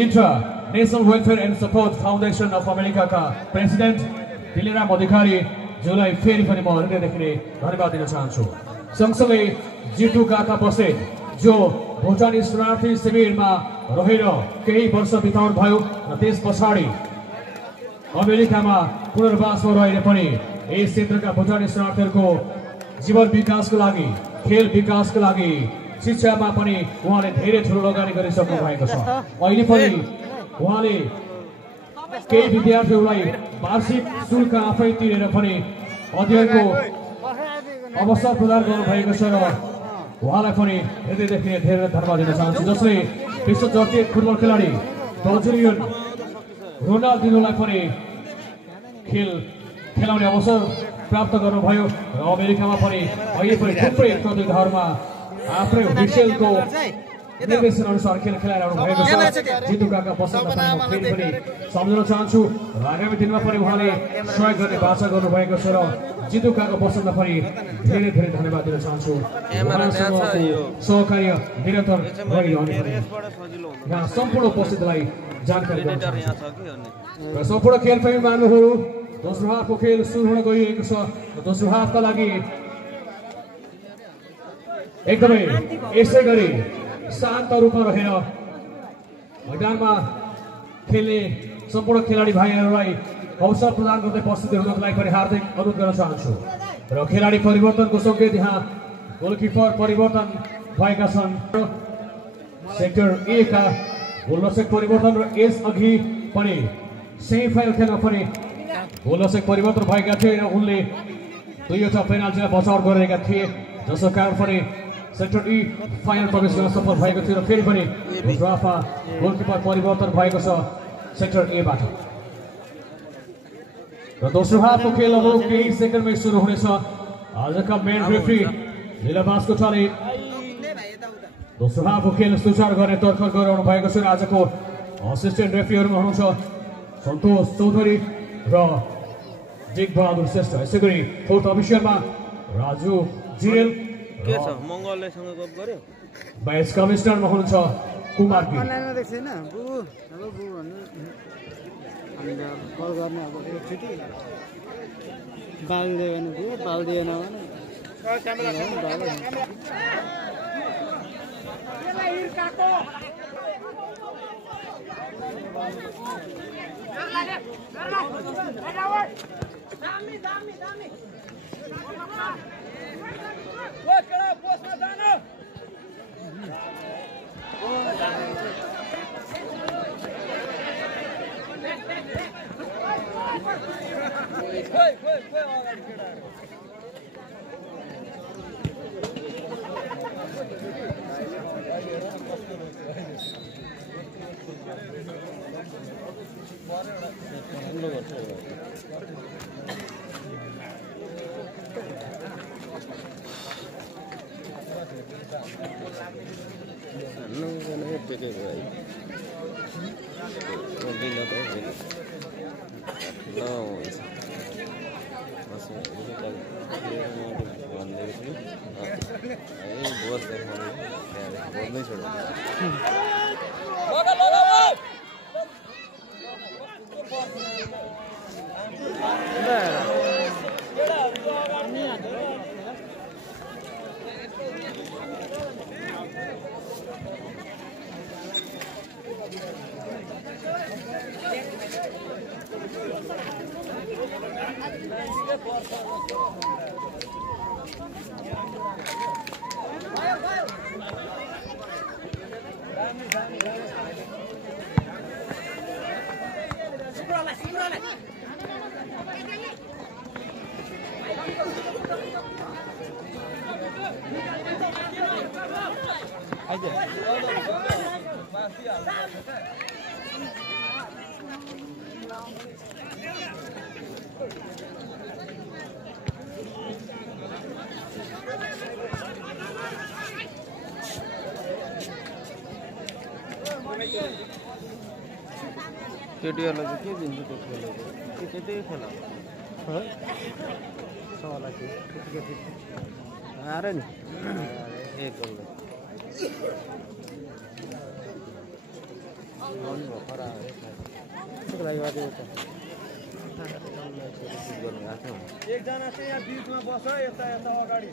international welfare and support foundation of अमेरिकाका प्रेसिडेन्ट दिलेराम अधिकारी ज्यूलाई फेरि पनि म हृदयदेखि नै धन्यवाद दिन चाहन्छु। सँगसँगै जितु काका बस्नेत जो भुटानी शरणार्थी शिविरमा रहेर केही वर्ष बिताउनु भयो र त्यस पछाडि अमेरिकामा पुनर्वासमा रहेर पनि यस क्षेत्रका भुटानी शरणार्थीहरूको जीवन विकासको लागि, खेल विकासको लागि, शिक्षामा पनि उहाँले धेरै ठुलो लगानी गरिसक्नु भएको छ। अहिले पनि उहाँले केही विद्यार्थीहरूलाई वार्षिक शुल्क आफै तिरेर पनि अध्ययनको अवसर प्रदान गर्नुभएको छ र उहाँलाई पनि हृदयदेखि धेरै धन्यवाद दिन चाहन्छु। जसले विश्व चर्चित फुटबल खेलाडी ब्राजिलियन रोनाल्डिनोलाई पनि खेलाउने अवसर प्राप्त गर्नुभयो र अमेरिकामा पनि अहिले पनि थुप्रै प्रतियोगिताहरूमा आफ्नै विषयको निर्देशन अनुसार खेल खेलाइरहनु भएको छ। जितु काका बस्नेतलाई म फेरि पनि सम्झाउन चाहन्छु र आगामी दिनमा पनि उहाँले सहयोग गर्ने बाचा गर्नुभएको छ र जितु काका बस्नेतलाई पनि धेरै धेरै धन्यवाद दिन चाहन्छु। सहकार्य निरन्तर रहिरहने पनि यहाँ सम्पूर्ण उपस्थितलाई जानकारी गराउन चाहन्छु। र सम्पूर्ण खेल प्रेमी महानुभावहरू, दोस्रो हाफको खेल सुरु हुन गइरहेको छ र दोस्रो हाफका लागि एकदमै यसै गरी शान्त रूपमा रहेर मैदानमा खेल्ने सम्पूर्ण खेलाडी भाइहरूलाई अवसर प्रदान गर्दै उपस्थित हुनको लागि पनि हार्दिक अनुरोध गर्न चाहन्छु। र खेलाडी परिवर्तनको सङ्केत यहाँ गोलकिपर परिवर्तन भएका छन्। सेक्टर ए का गोलरक्षक परिवर्तन र यस अघि पनि सेमिफाइनल खेलमा पनि गोलरक्षक परिवर्तन भएका थिए र उनले दुईवटा पेनाल्टीलाई बचाउट गरेका थिए, जसको कारण पनि सेक्टर ई फाइनल प्रवेश गर्न सफल भएको थियो र फेरि पनि दोस्रो हाफमा गोलकिपर परिवर्तन भएको छ सेक्टर एबाट। र दोस्रो हाफको खेल अब केही सेकेन्डमै सुरु हुनेछ। आजका मेन रेफ्री लीलाबास कोठाले दोस्रो हाफको खेल सुचारू गर्ने तर्खर गराउनु भएको छ र आजको असिस्टेन्ट रेफ्रीहरूमा हुनुहुन्छ सन्तोष चौधरी र जिग बहादुर श्रेष्ठ। यसै गरी फोर्थ अफिसियलमा राजु जिरेल के छ मंगलसँग गफ गर्यो। भाइस कमिसनरमा हुनुहुन्छ कुमार गिरी। अनलाइनमा देख्छ हैन बु हेलो बु भन्नु अनि कल गर्ने अब एकचोटी बाल दिएन बु बाल दिएन भने क्यामेरा केटीहरूलाई चाहिँ के दिन्छ त्यो खेलको त्यतै खेल सवाल आएर नि एक गोलले भर्खर त्यसको लागि गर्दै एकजना चाहिँ यहाँ बिचमा बस यता यता अगाडि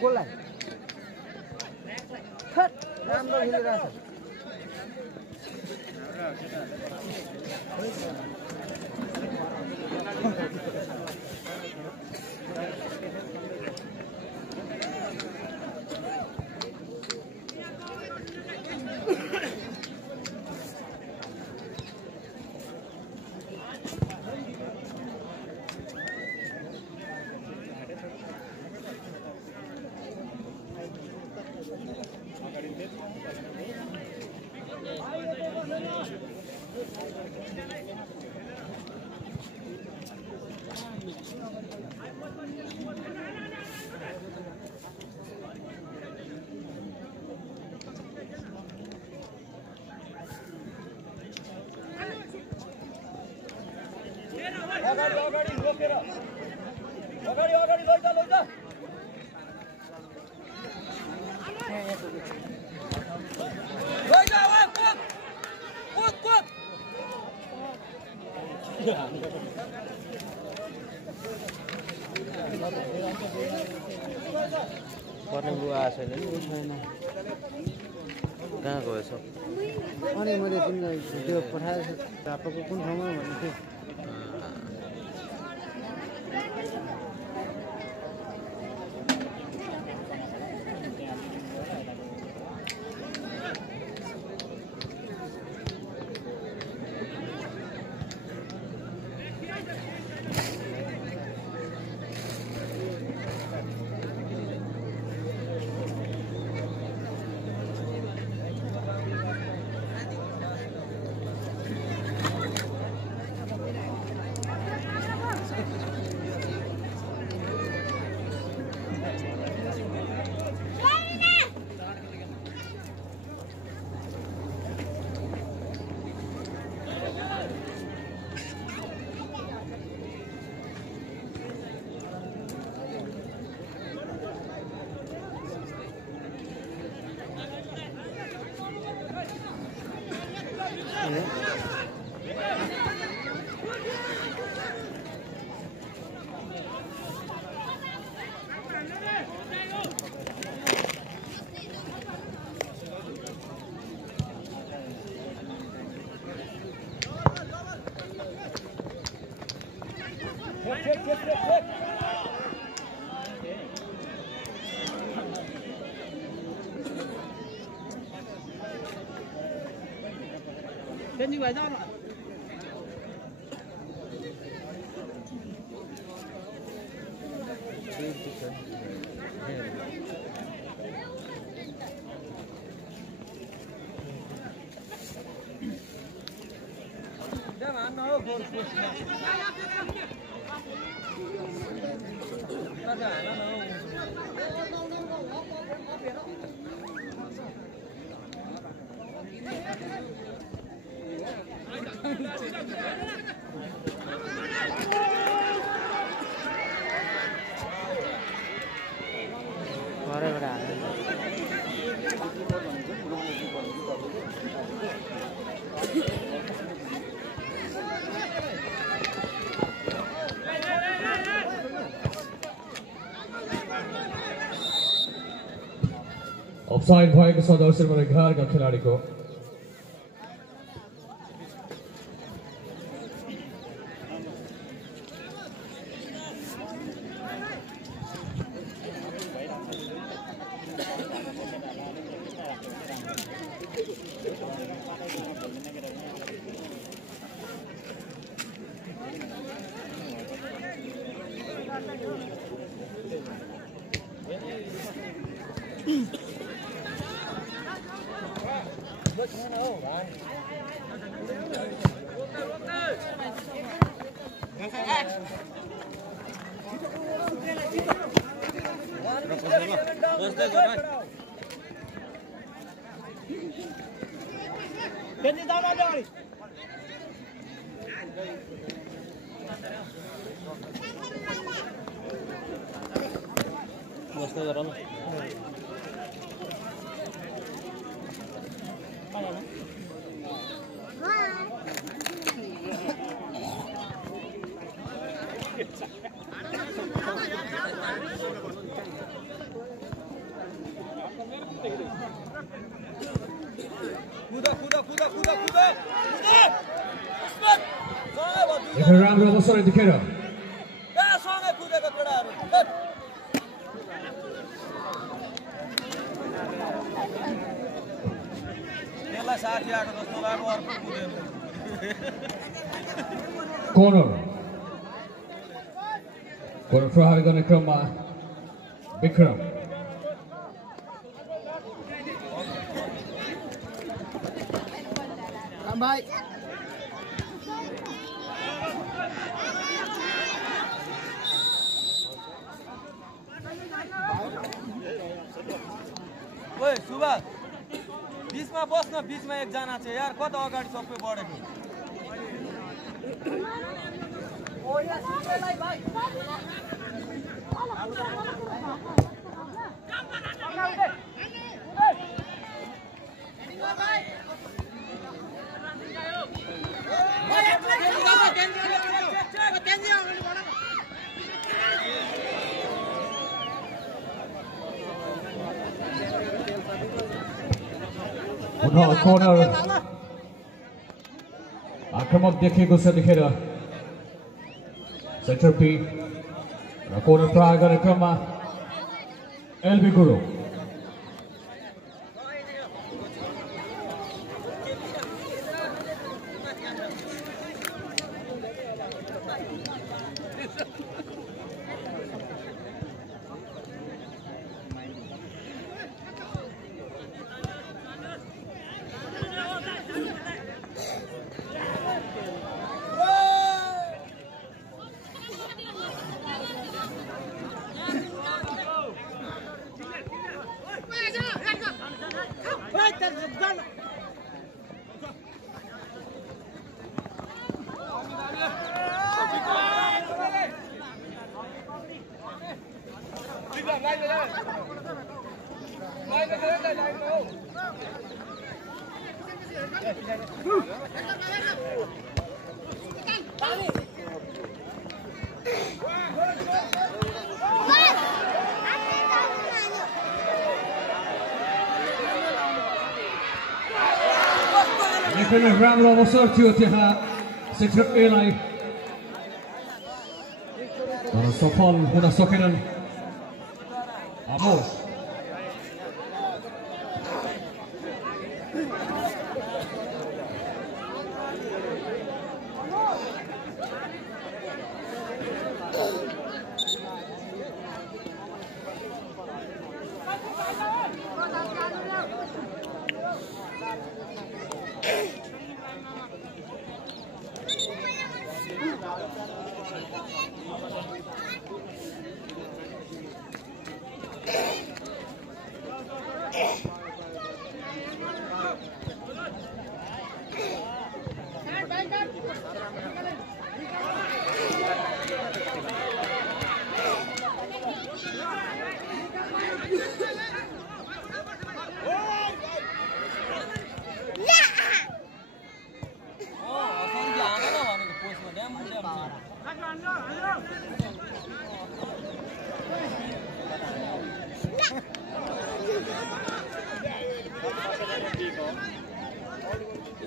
गोललाई राम्रो खेलिरहेछ अगाडि रोकेर अगाडि लैजा पर्ने बुवा आएको छैन नि छैन कहाँ गएछ अनि मैले तिमीलाई भिडियो पठाएको झापाको कुन ठाउँमा भनेको थिएँ Trên như vậy sao lại? Offside भएको छ दर्शकबाट 11 का खेलाडीको राम्रो अवसर देखेर corner प्रहार गर्ने क्रममा विक्रम भाइ ओए सुभाष बीचमा बस्न बीचमा एकजना छ यार कता अगाडि सबै बढेको corner आक्रमक देखिएको छ देखेर सेन्टर पी र corner प्रहार गर्ने क्रममा एलबी गुरु राम्रो अवसर थियो त्यहाँ सेक्टर ए लाई तर सफल हुन सकेनन् आमोस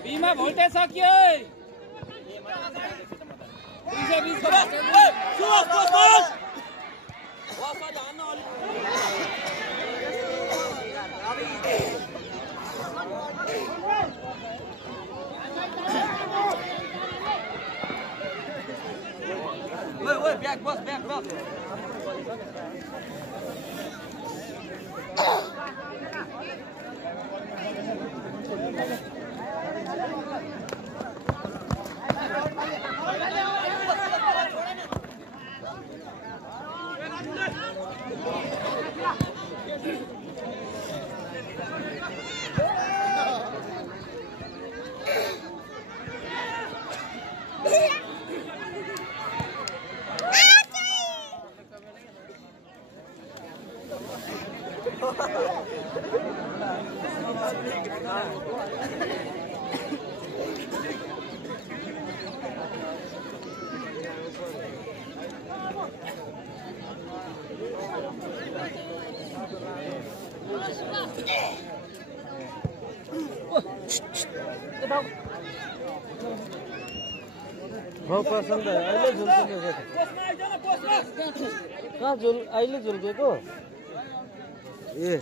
बीमा भोल्टेज सक्यो ब्याक बस ब्याक बस बहुत पसंद है अहिले झुल्किएको कहाँ अहिले झुल्केको ए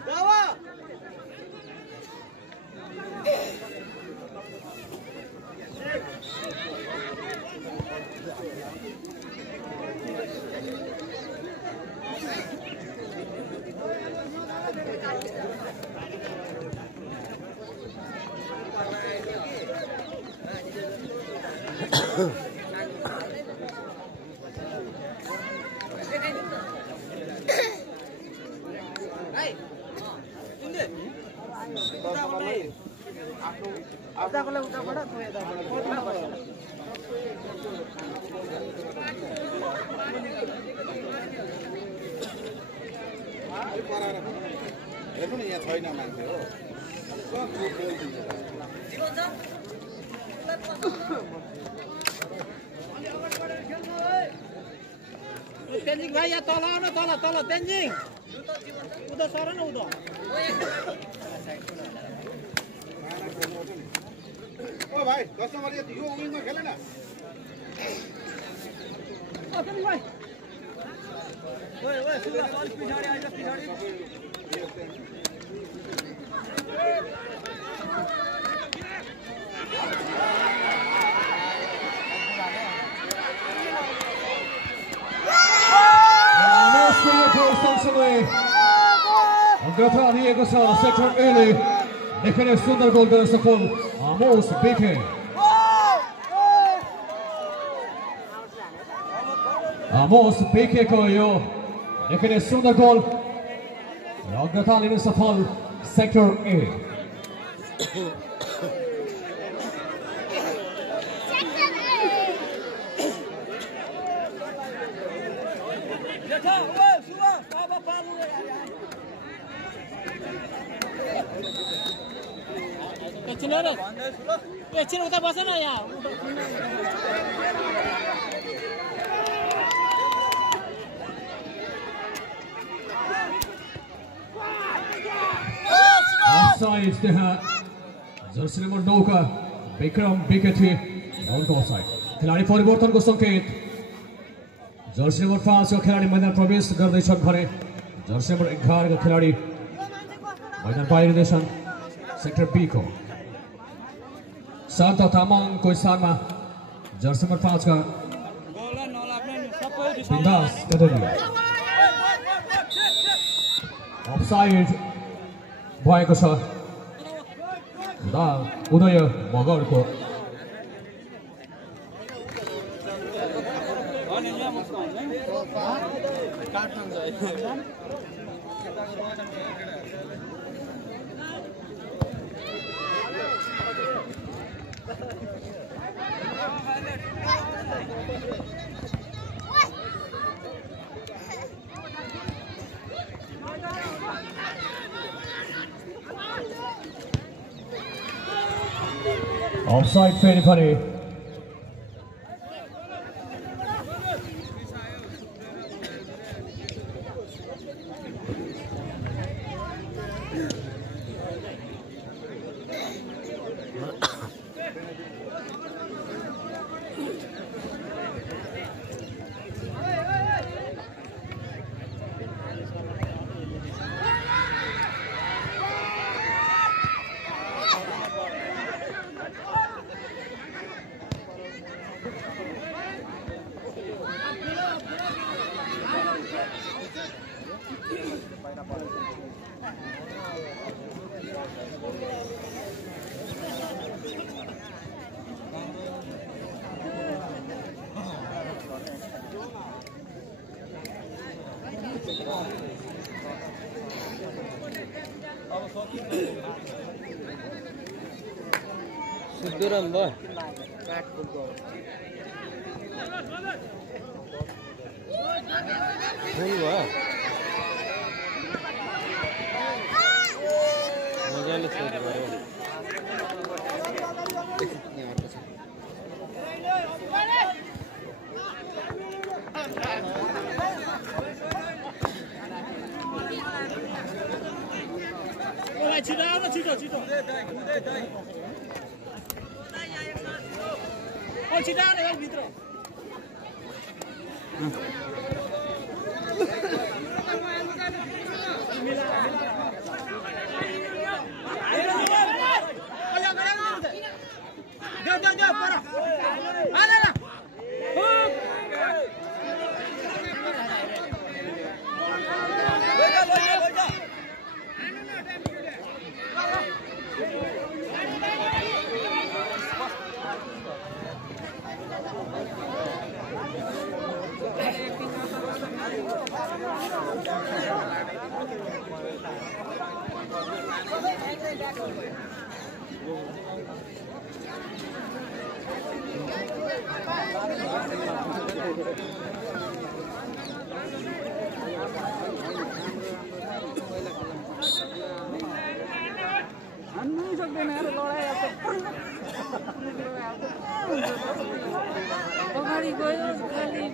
हेर्नु नि यहाँ छैन मान्छे हो तेन्जिङ भाइ यहाँ तल आउन तल तल तेन्जिङ उता सर न उता ओ भाइ कस्टमर यो विङमा खेले न तेन्जिङ भाइ ओए ओए सुगा अलिक पछाडी आइज पछाडी अग्रता लिएको छ सेक्टर एले देखिने सुन्दर गोल गर्न सफल आमोस बिके आमोस बिकेको यो देखिने सुन्दर गोल अग्रता लिन सफल सेक्टर ए एकछिन उता बस न यहाँ ऑफसाइड त्यहाँ जर्सी नम्बर 9 का विक्रम बिके थिए बलको अफसाइड खेलाडी परिवर्तनको संकेत जर्सी नम्बर 5 को खेलाडी मैदान प्रवेश गर्दैछन् भने जर्सी नम्बर 11 का खेलाडी मैदान बाहिरिँदैछन् सेक्टर बी को शान्त तामाङको स्थानमा जर्सी नम्बर 5 का बिन्दास कदरिया अफसाइड भएको छ उदय मगरको ऑफसाइड फेरि पनि सुदुरम भयो फुल भयो मजाले अगाडि गयो खाली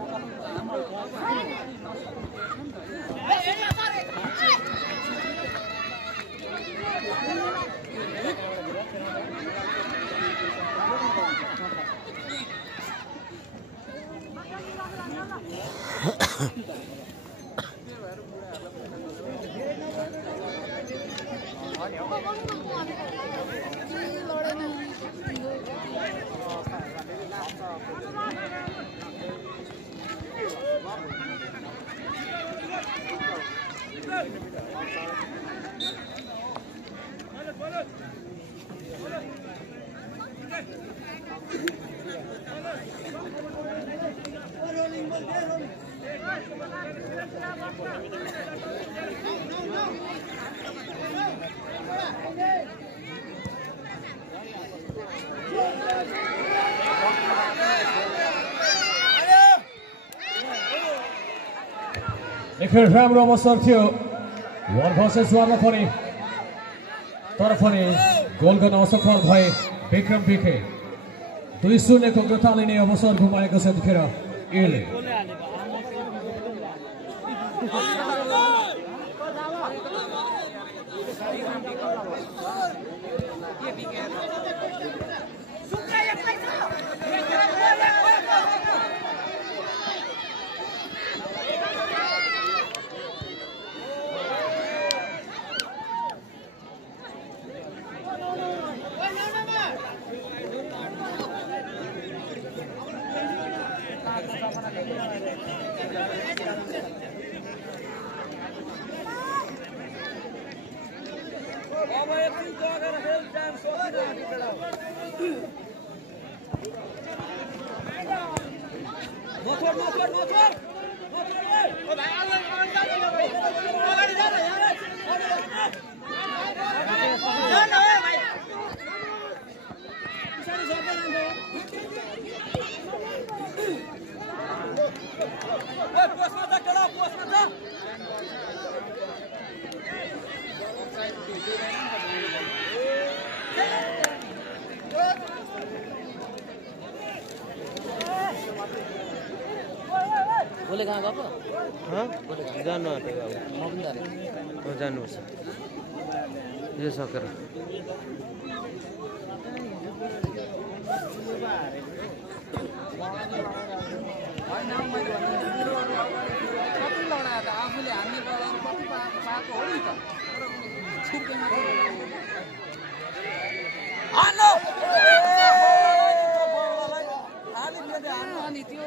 निकै राम्रो अवसर थियो वन भर्सेस वानलाई पनि तर पनि गोल गर्न असफल भए विक्रम बिके 2-0 को गोता लिने अवसर गुमाएको छ यतिखेर एले बोले कहाँ गएको जानु आँटेको अब म पनि जाने जानुपर्छ यो सकेर आफूले हान्ने कति पाएको हो नि त अनि त्यो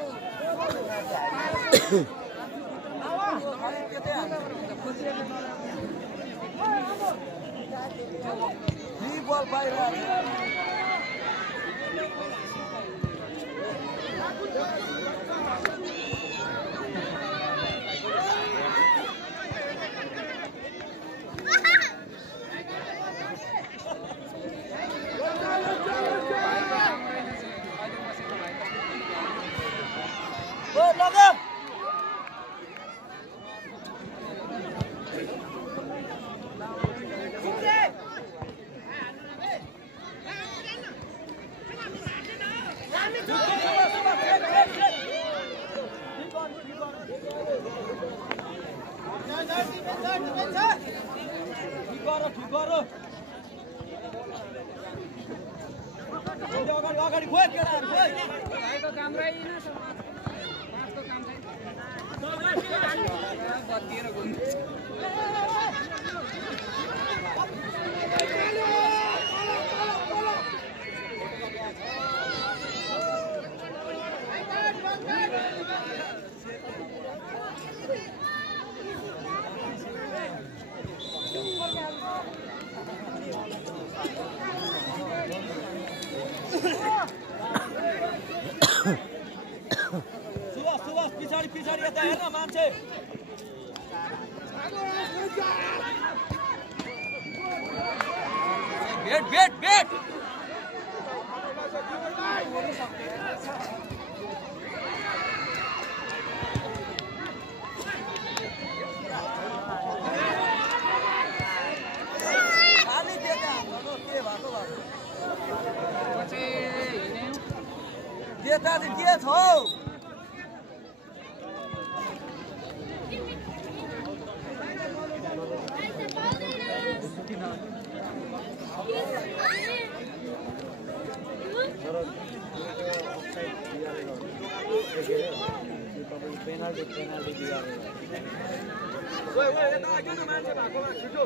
अगाडि गयो केटाहरु गयो भाइको काम रहेन पाँचको काम छैन बत्तिएर घुम्नु सुवास पिछाडी यता हेर्न मान्छे भेट खाली त्यता हाम्रो के भएको त्यता चाहिँ के छ हौ पेनाल्टी दिएर ओए यता आग्यो न मान्छे भएकोमा छिटो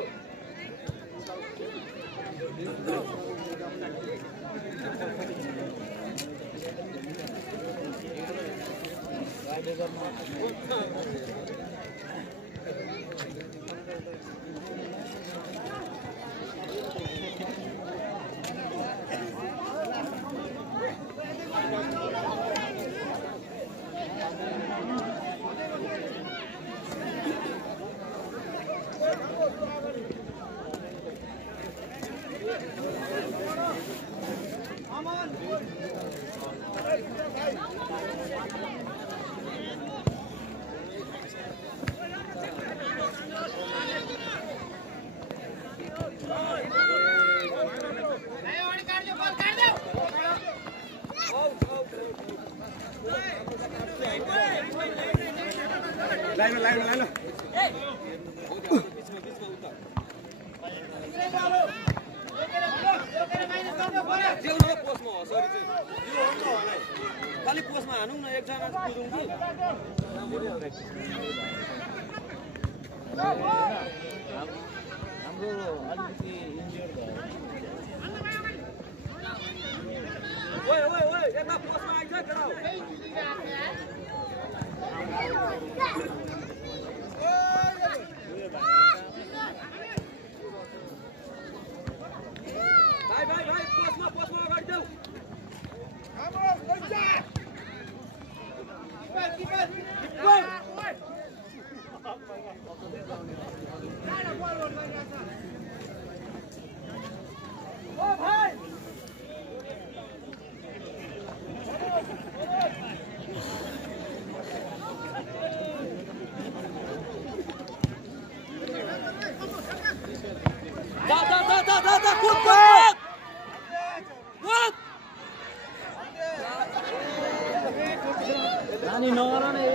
लाइन खाली पोस्टमा हानौँ न एकजना कुदौँ कि हाम्रो अलिकति इन्जियर भयो ओए यता पोस्टमा आइज केटा भाइ पोस्टमा अगाडि जाऊ नानी नगर न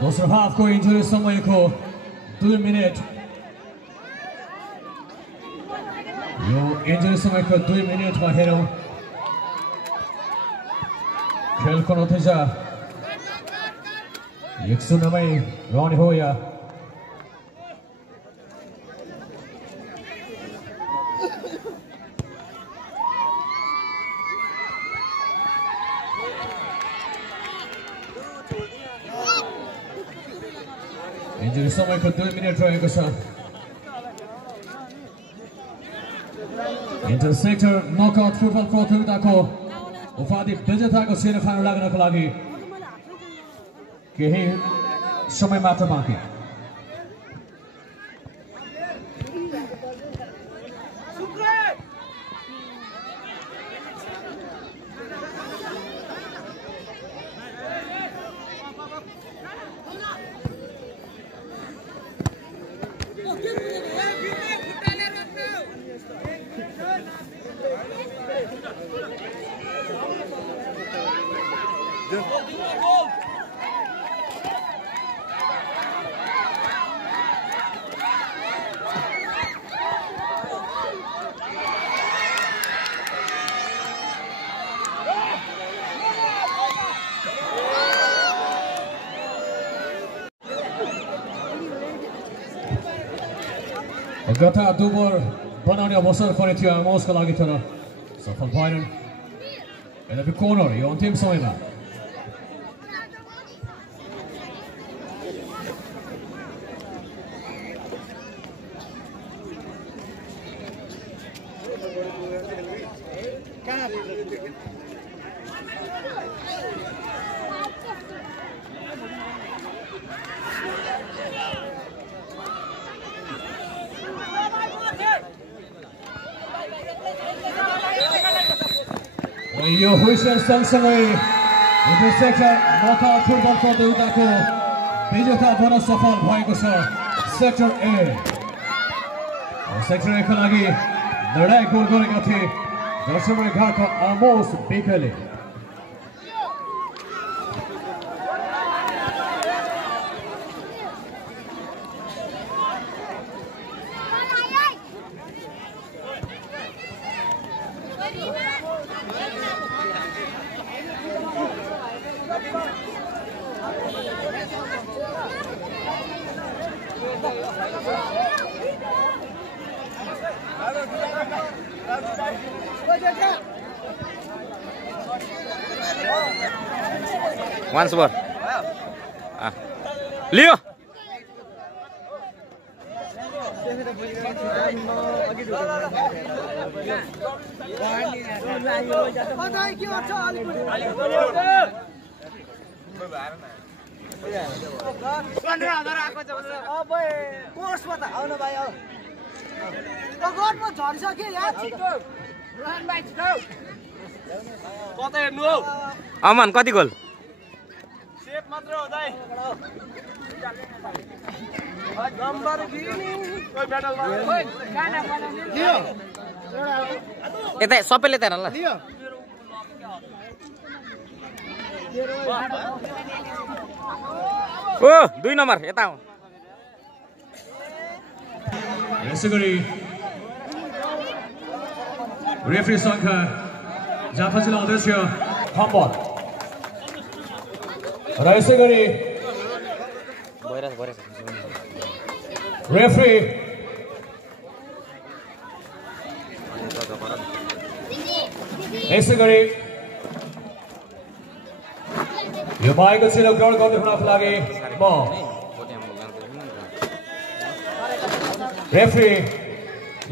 दोस्रो हाफको इन्जुरी समयको 2 मिनेट यो इन्जुरी समयको 2 मिनेटमा हेरौँ खेलको नतिजा 1-0 मै रहने हो या इन्जुरी समयको 2 मिनेट रहेको छ इन्टर सेक्टर नकआउट फुटबल प्रतियोगिताको उपाधि विजेताको सेमिफाइनल लाग्नको लागि केही समय मात्र बाँकी गत दुबर बनाउने अवसर पनि थियो आमोसको लागि तर सफल भएनन् यद्यपि कोर्नर यो अन्तिम समयमा यो हुइसर सँगसँगै इन्टरसेक्टर नकआउट फुटबल प्रतियोगिताको विजेता बन्न सफल भएको छ सेक्टर ए सेक्टर ए का लागि लडाई गोल गरेका थिए दर्शकले घरको आमोस बेकले Once more. Leo. Aman, kati gol. Ete सबैले त हेर्न ल ओ 2 नम्बर यता आऊ यसैगरी रेफ्री संघ जाफा जिल्ला अध्यक्ष खम्बत र यसैगरी रेफ्री यसैगरी यो बाहेक चिलो ग्रहण गर्ने हुनको लागि म रेफ्री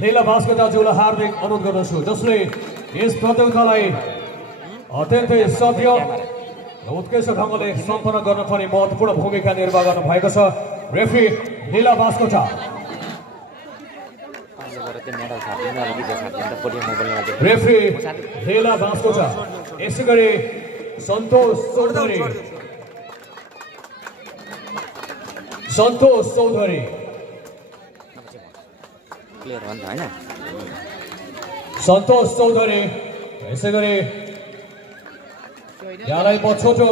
लीला भास्करज्यूलाई हार्दिक अनुरोध गर्दछु जसले यस प्रतियोगितालाई अत्यन्तै सभ्य र उत्कृष्ट ढङ्गले सम्पन्न गर्नुपर्ने महत्त्वपूर्ण भूमिका निर्वाह गर्नु भएको छ रेफ्री लीला भास्कर। रेफ्री लीला भास्कर यसै गरी सन्तोष चौधरी सन्तोष चौधरी यसै गरी यहाँलाई म छोटो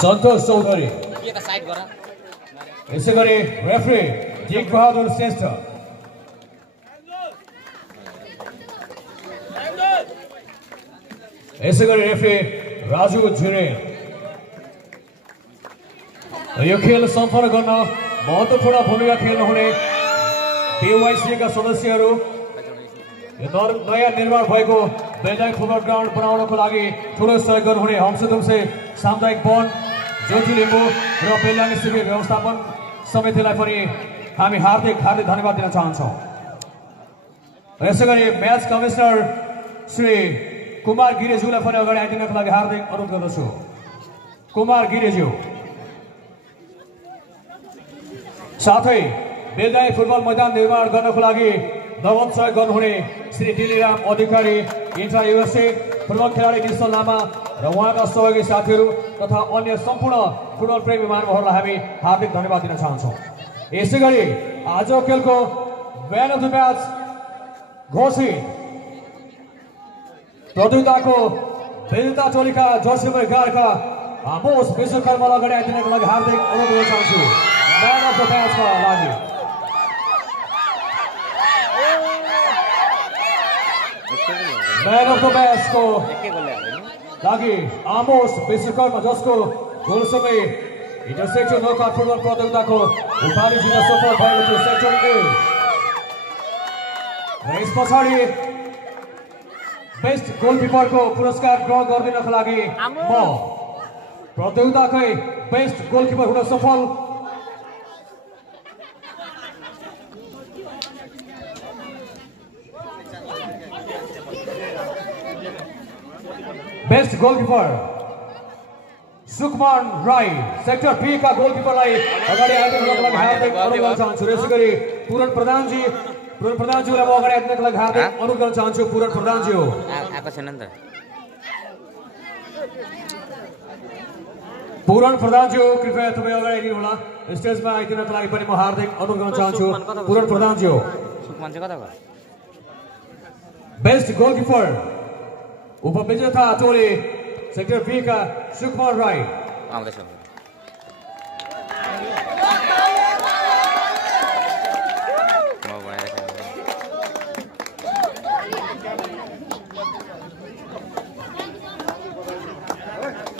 सन्तोष चौधरी यसै गरी रेफ्री जिग बहादुर श्रेष्ठ यसै गरी रेफ्री राजु झुरेल। यो खेल सम्पन्न गर्न महत्त्वपूर्ण भूमिका खेल्नुहुने PYC का सदस्यहरू नयाँ निर्माण भएको बेलायत फुटबल ग्राउन्ड बनाउनको लागि ठुलो सहयोग गर्नुहुने हम्सुदुम्से सामुदायिक वन ज्योति लिम्बू र बेलायत शिविर व्यवस्थापन समितिलाई पनि हामी हार्दिक धन्यवाद दिन चाहन्छौँ। यसै गरी म्याच कमिसनर श्री कुमार गिरेज्यूलाई पनि अगाडि आइदिनको लागि हार्दिक अनुरोध गर्दछु। कुमार गिरेज्यू साथै बेलायत फुटबल मैदान निर्माण गर्नको लागि दगन सहयोग गर्नुहुने श्री दिलीराम अधिकारी इन्ट्रा USA फुटबल खेलाडी निश्चल लामा र उहाँका सहयोगी साथीहरू तथा अन्य सम्पूर्ण फुटबल प्रेमी महानुभावहरूलाई हामी हार्दिक धन्यवाद दिन चाहन्छौँ। यसै गरी आजको खेलको म्यान अफ द म्याच घोषित प्रतियोगिताको विजेता टोलीका जर्सी नम्बर 11 का आमोस विश्वकर्मालाई अगाडि आइदिनको लागि हार्दिक अनुरोध गर्न चाहन्छु। म्यान अफ द म्याचका लागि म्यान अफ द म्याचको लागि आमोस विश्वकर्मा जसको गोलसँगै इन्टरसेक्टर नकआउट फुटबल प्रतियोगिताको उपाधि जित्न सफल भएको थियो सेक्टर A र यस पछाडि बेस्ट गोलकिपरको पुरस्कार ग्रहण गरिदिनको लागि म प्रतियोगिताकै बेस्ट गोलकिपर हुन सफल best goalkeeper Sukuman Rai sector B का गोलकिपरलाई अगाडि आइदिनको लागि हार्दिक अनुरोध गर्न चाहन्छु। यसै गरी पूरण प्रधानजीलाई म अगाडि आइदिनको लागि हार्दिक अनुरोध गर्न चाहन्छु। पूरण प्रधानजी हो पूरण प्रधानजी हो कृपया तपाईँ अगाडि आइदिनु होला। स्टेजमा आइदिनको लागि पनि म हार्दिक अनुरोध गर्न चाहन्छु। पूरण प्रधानजी हो बेस्ट गोलकिपर उपविजेता टोली सेक्टर B का सुकुमार राई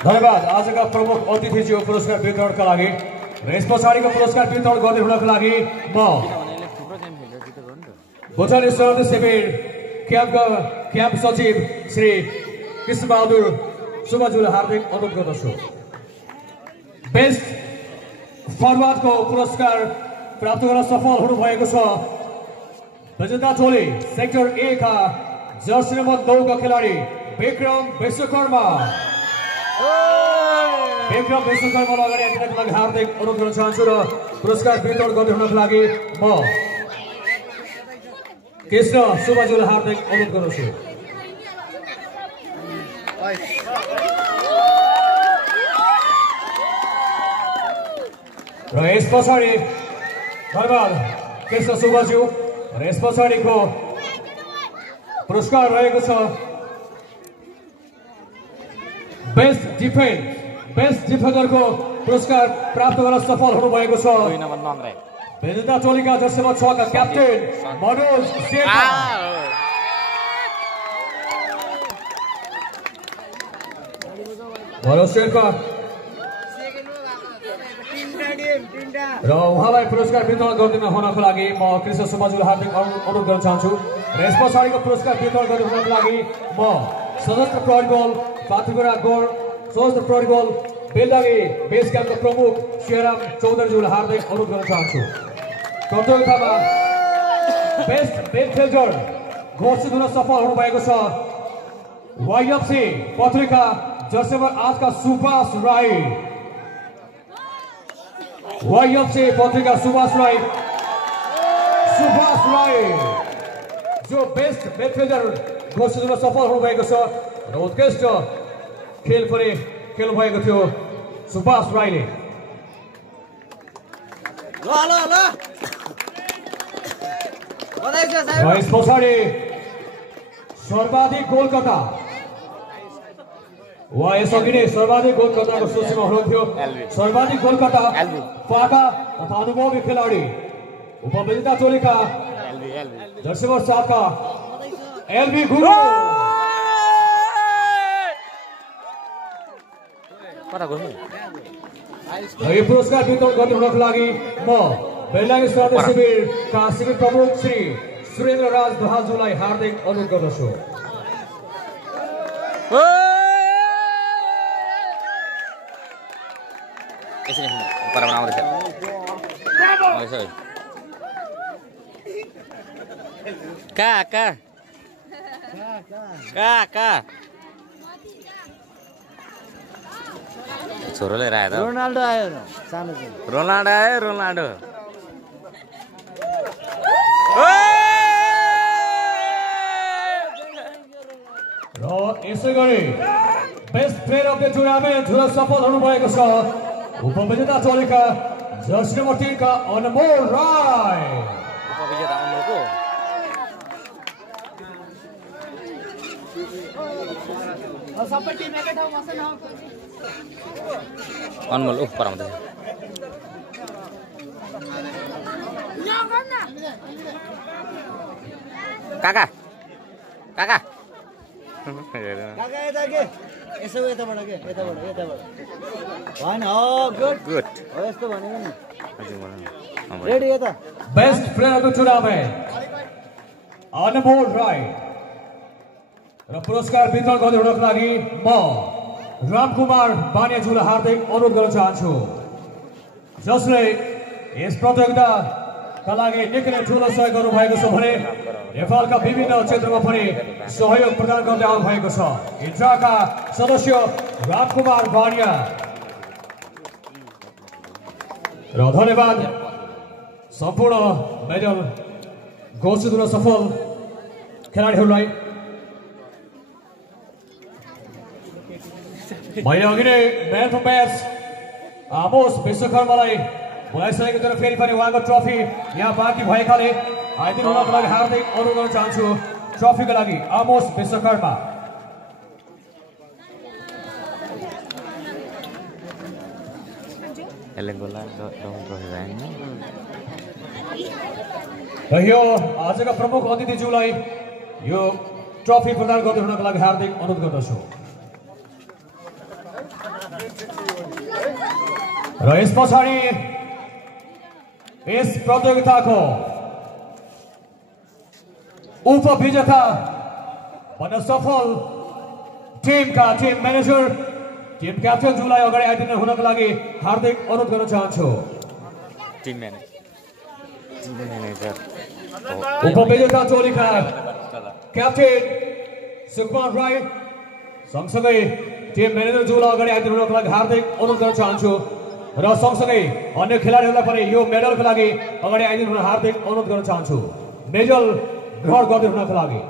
धन्यवाद। आजका प्रमुख अतिथिज्यू पुरस्कार वितरणका लागि र यस पछाडिको पुरस्कार वितरण गर्ने हुनको लागि म भुटानी सरहद शिविर क्याम्प सचिव श्री कृष्णबहादुर सुब्बाज्यूलाई हार्दिक अनुरोध गर्दछु। बेस्ट फरवार्डको पुरस्कार प्राप्त गर्न सफल हुनुभएको छ विजेता टोली सेक्टर A का जर्सी नम्बर 9 का खेलाडी विक्रम विश्वकर्मा। विश्वकर्मालाई अगाडि आइदिनको लागि हार्दिक अनुरोध गर्न चाहन्छु र पुरस्कार वितरण गर्ने हुनको लागि म कृष्ण सुब्बाज्यूलाई हार्दिक अनुरोध गर्दछु। र यस पछाडि धन्यवाद कृष्ण सुब्बाज्यू र यस पछाडिको पुरस्कार रहेको छ बेस्ट डिफेन्डरको पुरस्कार प्राप्त गर्न सफल हुनुभएको छ विजेता टोलीका जर्सी नम्बर 6 का क्याप्टेन मनोज शेर्पा। र उहाँलाई पुरस्कार वितरण गरिदिन हुनको लागि म कृष्ण सुब्बाज्यूलाई हार्दिक अनुरोध गर्न चाहन्छु। र यस पछाडिको पुरस्कार वितरण गर्ने हुनको लागि म सशस्त्र प्रहरी बल पाथुगडा गौर सशस्त्र प्रहरी बल बेलडाँगी बेस क्याम्पका प्रमुख श्रीराम चौधरीज्यूलाई हार्दिक अनुरोध गर्न चाहन्छु। प्रतियोगितामा बेस्ट मिडफिल्डर घोषित हुन सफल हुनुभएको छ YFC पत्रिका जर्सी नम्बर 8 का सुभाष राई। YFC पत्रिका सुभाष राई जो बेस्ट मिडफिल्डर घोषित हुन सफल हुनुभएको छ र उत्कृष्ट खेल पनि खेल्नुभएको थियो सुभाष राईले। यस पछाडि सर्वाधिक गोलकर्ता वा यसअघि नै सर्वाधिक गोलकर्ताको सूचीमा हुनुहुन्थ्यो। सर्वाधिक गोलकर्ता पाका तथा अनुभवी खेलाडी उपविजेता टोलीका जर्सी नम्बर 7 का एलबी गुरु। यो पुरस्कार वितरण गर्ने हुनको लागि म बेलडाँगी सरदर शिविरका शिविर प्रमुख श्री सुरेन्द्र राज बहादुरलाई हार्दिक अनुरोध गर्दछु। छोरो लिएर आयो त। रोनाल्डो आयो सानो चाहिँ। रोनाल्डो आयो रोनाल्डो। र यसै गरी best player of the tournament हुन सफल हुनुभएको छ उपविजेता टोलीका जर्सी नम्बर 3 का अनमोल राई। उपविजेता अनमोलको सबै टिम एकै ठाउँ बस्छ न। अनमोल पराउँदै काका काका काका यता के यसो यताबाट के यताबाट भएन। हो गुड गुड हो यस्तो भनेको नि रेडी यता। Best player of the tournament Anmol Rai र पुरस्कार वितरण गर्ने हुनको लागि म रामकुमार बानियाज्यूलाई हार्दिक अनुरोध गर्न चाहन्छु जसले यस प्रतियोगिताका लागि निकै नै ठुलो सहयोग गर्नुभएको छ भने नेपालका विभिन्न क्षेत्रमा पनि सहयोग प्रदान गर्दै आउनु भएको छ। इन्ट्राका सदस्य रामकुमार बानिया र धन्यवाद सम्पूर्ण मेडल घोषित हुन सफल खेलाडीहरूलाई। मैले अघि नै म्यान अफ म्याच आमोस विश्वकर्मालाई बोलाइसकेको तर फेरि पनि उहाँको ट्रफी यहाँ बाँकी भएकाले आइदिनु हुनको लागि हार्दिक अनुरोध गर्न चाहन्छु। ट्रफीको लागि आमोस विश्वकर्मा। र यो आजका प्रमुख अतिथिज्यूलाई यो ट्रफी प्रदान गर्दै हुनको लागि हार्दिक अनुरोध गर्दछु। र यस पछाडि यस प्रतियोगिताको उपविजेता भन्न सफल टिमका टिम म्यानेजर टिम क्याप्टेनज्यूलाई अगाडि आइदिनु हुनको लागि हार्दिक अनुरोध गर्न चाहन्छु। टिम म्यानेजर उपविजेता टोलीका क्याप्टेन सुकुमार राई सँगसँगै टिम म्यानेजरज्यूलाई अगाडि आइदिनु हुनको लागि हार्दिक अनुरोध गर्न चाहन्छु र सँगसँगै अन्य खेलाडीहरूलाई पनि यो मेडलको लागि अगाडि आइदिनु हुन हार्दिक अनुरोध गर्न चाहन्छु। मेडल ग्रहण गर्दै हुनको लागि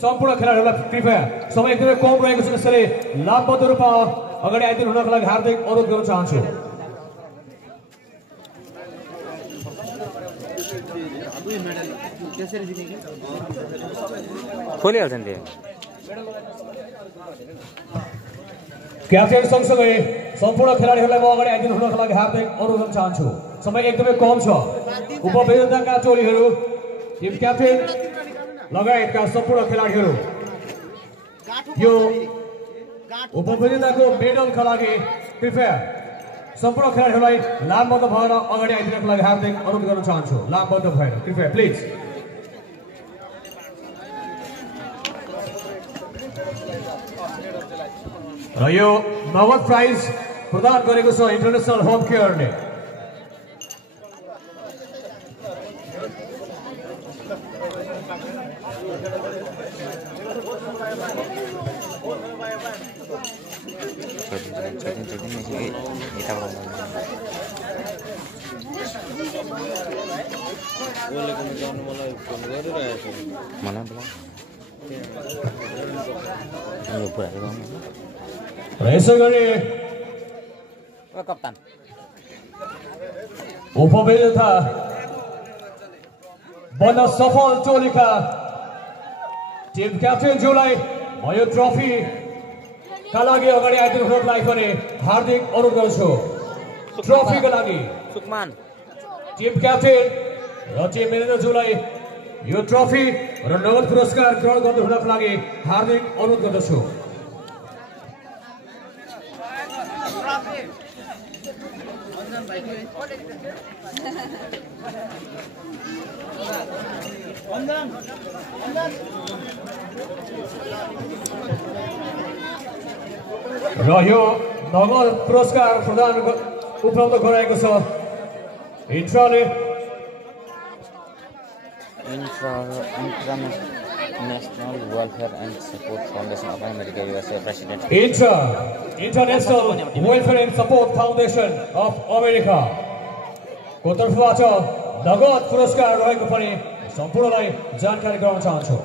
सम्पूर्ण खेलाडीहरूलाई कृपया समय एकदमै कम रहेको छ त्यसैले लाभबद्ध रूपमा अगाडि आइदिनु हुनको लागि हार्दिक अनुरोध गर्न चाहन्छु। खोलिहाल्छ नि त्यो क्याप्टेन सँगसँगै सम्पूर्ण खेलाडीहरूलाई म अगाडि आइदिनु हुनको लागि हार्दिक अनुरोध गर्न चाहन्छु। समय एकदमै कम छ। उपविजेताका टोलीहरू टिम क्याप्टेन लगायतका सम्पूर्ण खेलाडीहरू यो उपविजेताको मेडलका लागि कृपया सम्पूर्ण खेलाडीहरूलाई लामबद्ध भएर अगाडि आइदिनको लागि हार्दिक अनुरोध गर्न चाहन्छु। लामबद्ध भएर कृपया प्लिज। र यो नगद प्राइज प्रदान गरेको छ इन्टरनेसनल होम केयरले। यसै गरी कप्तान उपविजेता बन्न सफल टोलीका टिम क्याप्टेनज्यूलाई यो ट्रफीका लागि अगाडि आइदिनुलाई पनि हार्दिक अनुरोध गर्छु। ट्रफीका लागि सुकमान टिम क्याप्टेन र टिम म्यानेजरज्यूलाई यो ट्रफी र नगद पुरस्कार ग्रहण गर्नुहुनको लागि हार्दिक अनुरोध गर्दछु। र यो नगद पुरस्कार प्रदान उपलब्ध गराएको छ इन्ट्राले International Welfare and Support Foundation of America USA President International Welfare and Support Foundation of America को तर्फबाट नगद पुरस्कार रहेको पनि सम्पूर्णलाई जानकारी गराउन चाहन्छु।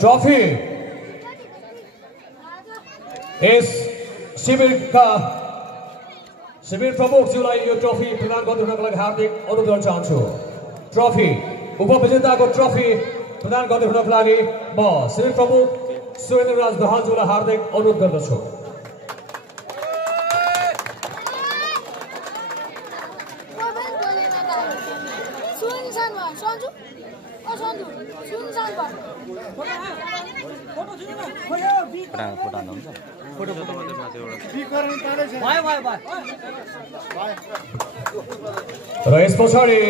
ट्रफी यस शिविर प्रमुखज्यूलाई यो ट्रफी प्रदान गर्नुहुनको लागि हार्दिक अनुरोध गर्न चाहन्छु। ट्रफी उपविजेताको ट्रफी प्रदान गर्नुहुनको लागि म शिविर प्रमुख सुरेन्द्रराज दहालज्यूलाई हार्दिक अनुरोध गर्दछु। र यस पछाडि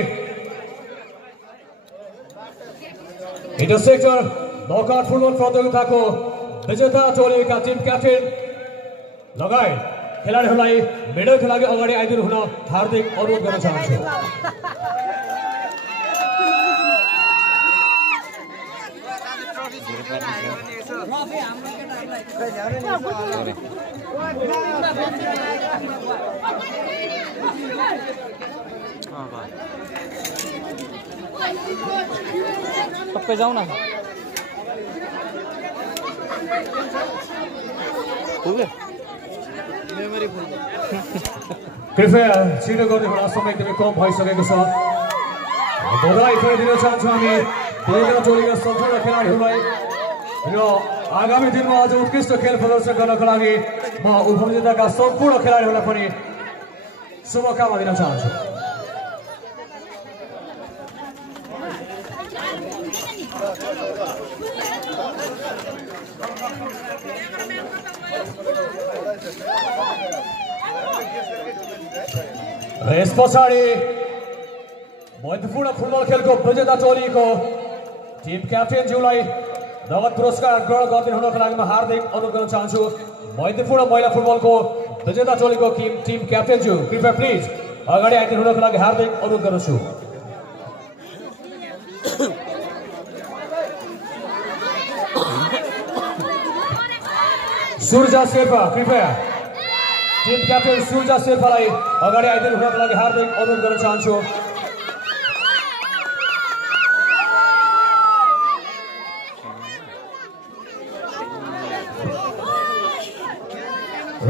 इन्टरसेक्टर नकआउट फुटबल प्रतियोगिताको विजेता टोलीका टिम क्याप्टेन लगायत खेलाडीहरूलाई मेडलका लागि अगाडि आइदिनु हुन हार्दिक अनुरोध गर्न चाहन्छु। पक्कै जाऊ न कृपया छिटो गर्ने होला, समय एकदमै कम भइसकेको छ। बधाई पनि दिन चाहन्छौँ हामी दुईजना टोलीका सम्पूर्ण खेलाडीहरूलाई र आगामी दिनमा अझ उत्कृष्ट खेल प्रदर्शन गर्नको लागि म उपविजेताका सम्पूर्ण खेलाडीहरूलाई पनि शुभकामना दिन चाहन्छु। र यस पछाडि महत्त्वपूर्ण फुटबल खेलको विजेता टोलीको टिम क्याप्टेनज्यूलाई नगद पुरस्कार ग्रहण गरिदिनु हुनको लागि म हार्दिक अनुरोध गर्न चाहन्छु। महत्त्वपूर्ण महिला फुटबलको विजेता टोलीको टिम क्याप्टेनज्यू कृपया प्लिज अगाडि आइदिनु हुनको लागि हार्दिक अनुरोध गर्दछु। सुर्जा शेर्पा कृपया टिम क्याप्टेन सुर्जा शेर्पालाई अगाडि आइदिनु हुनको लागि हार्दिक अनुरोध गर्न चाहन्छु। र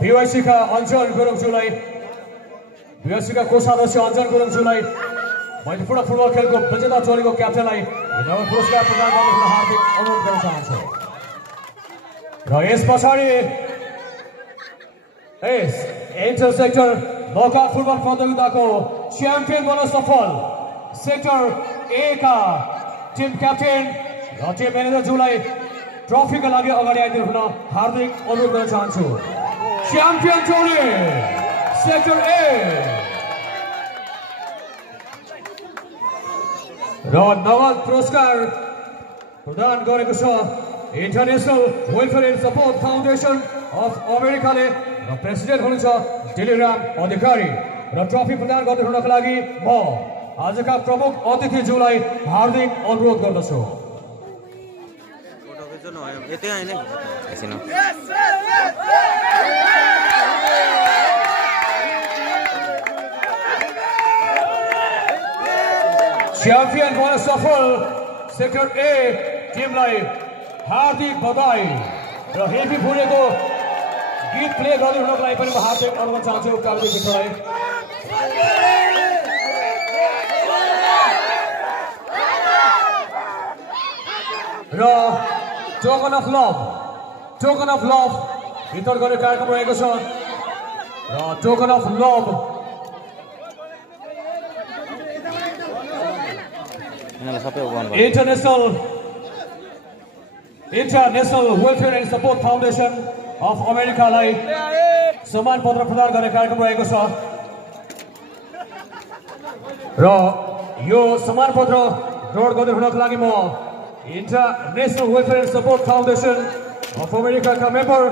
बीवाईसीका अञ्जन गुरुङज्यूलाई बीवाईसीका कोषाध्यक्ष अञ्जन गुरुङज्यूलाई महत्त्वपूर्ण फुटबल खेलको विजेता टोलीको क्याप्टेनलाई नगद पुरस्कार प्रदान गर्न हार्दिक अनुरोध गर्न चाहन्छु। र यस पछाडि इन्टर सेक्टर नकआउट फुटबल प्रतियोगिताको च्याम्पियन बन्न सफल सेक्टर ए का टिम क्याप्टेन र टिम म्यानेजरज्यूलाई ट्रफीका लागि अगाडि आइदिनु हुन हार्दिक अनुरोध गर्न चाहन्छु। च्याम्पियन टोली सेक्टर ए र नगद पुरस्कार प्रदान गरेको छ international welfare and support foundation of अमेरिकाले र प्रेसिडेन्ट हुनुहुन्छ दिलीराम अधिकारी र ट्रफी प्रदान गर्दै हुनका लागि म आजका प्रमुख अतिथिज्यूलाई हार्दिक अनुरोध गर्दछु। च्याम्पियन बन्न सफल सेक्टर ए टिमलाई हार्दिक बधाई र हेभी फुलेको गीत प्ले गर्दै हुनको लागि पनि म हार्दिक अनुरोध चाहन्छु प्राविधिक मित्रलाई। र टोकन अफ लभ वितरण गर्ने कार्यक्रम रहेको छ र token of love international welfare and support foundation of अमेरिकालाई सम्मान पत्र प्रदान गर्ने कार्यक्रम रहेको छ र यो सम्मान पत्र ग्रहण गर्दै हुनको लागि म international welfare and support foundation of अमेरिकाका मेम्बर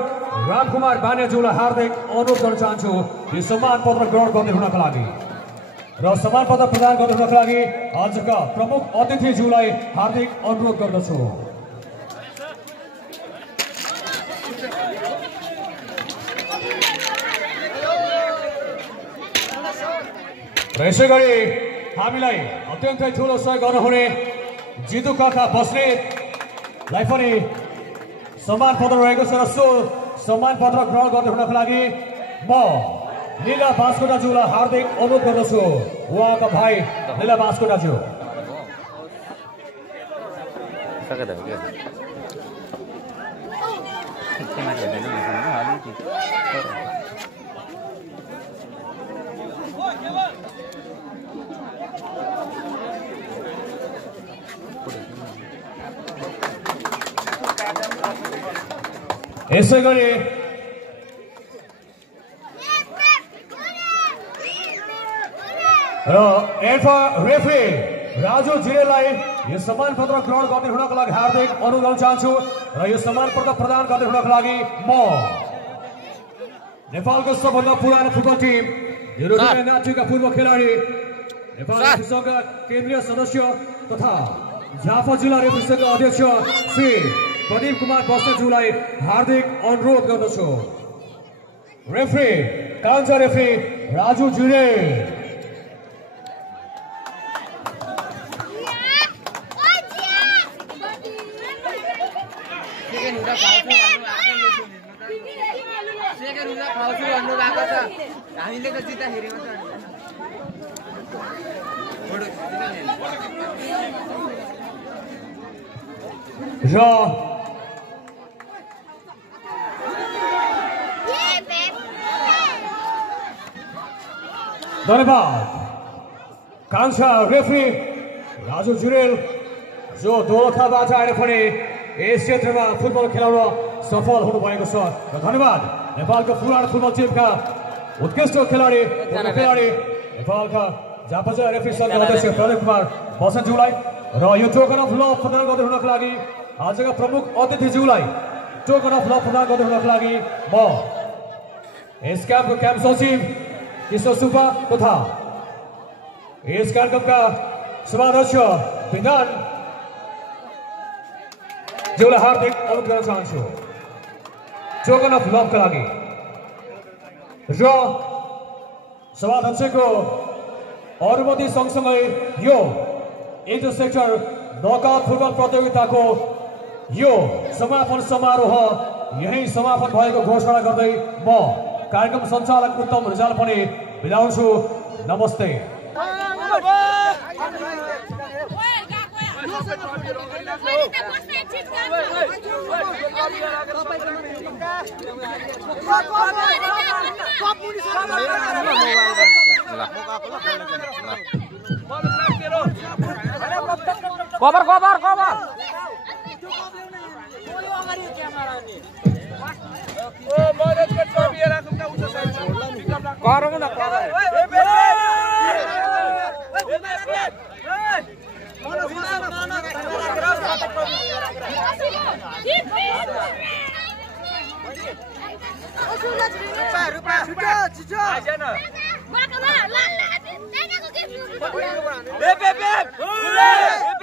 रामकुमार बानियाज्यूलाई हार्दिक अनुरोध गर्न चाहन्छु यो सम्मान पत्र ग्रहण गर्दै हुनका लागि र सम्मान पत्र प्रदान गर्दै हुनका लागि आजका प्रमुख अतिथिज्यूलाई हार्दिक अनुरोध गर्दछु। र यसै गरी हामीलाई अत्यन्तै ठुलो सहयोग गर्नुहुने जितु काका बस्नेतलाई पनि सम्मान पत्र रहेको छ र सो सम्मान पत्र ग्रहण गर्दै हुनका लागि म लीला बास्कोटाज्यूलाई हार्दिक अनुरोध गर्दछु। उहाँका भाइ लीला बास्कोटाज्यू। यसै गरी र रेफरी राजु जिरेलाई यो सम्मान पत्र ग्रहण गर्दै हुनको लागि हार्दिक अनुरोध गर्न चाहन्छु र यो सम्मान पत्र प्रदान गर्दै हुनको लागि म नेपालको सबभन्दा पुरानो फुटबल टिम नाट्यका पूर्व खेलाडी नेपाल रेफरी संघका केन्द्रीय सदस्य तथा झापा जिल्ला रेफरी संघका अध्यक्ष श्री प्रदीप कुमार बस्नेतज्यूलाई हार्दिक अनुरोध गर्दछु। रेफरी कान्छा रेफरी राजु जिरे। धन्यवाद कान्छा रेफरी राजु जुरेल जो दोलखाबाट आएर पनि यस क्षेत्रमा फुटबल खेलाउन सफल हुनुभएको छ र धन्यवाद नेपालको पुरानो फुटबल टिमका उत्कृष्ट खेलाडी नेपालका झापा जिल्ला रेफरी संघका अध्यक्ष प्रदीप कुमार बस्नेतज्यूलाई र यो टोकन अफ लभ प्रदान गर्दै हुनको लागि आजका प्रमुख अतिथिज्यूलाई टोकन अफ लभ प्रदान गर्दै हुनको लागि म यस क्याम्पको क्याम्प सचिव किशोर सुब्बा तथा यस कार्यक्रमका सभाध्यक्ष विधान ज्यूलाई हार्दिक अनुरोध गर्न चाहन्छु टोकन अफ लभका लागि। र सभाध्यक्षको अनुमति सँगसँगै यो इन्टर सेक्टर नकआउट फुटबल प्रतियोगिताको यो समापन समारोह यही समापन भएको घोषणा गर्दै म कार्यक्रम सञ्चालक उत्तम रिजाल पनि बिदा हुन्छु। नमस्ते। कभर कभर कभर गरौँ न कभर Beb,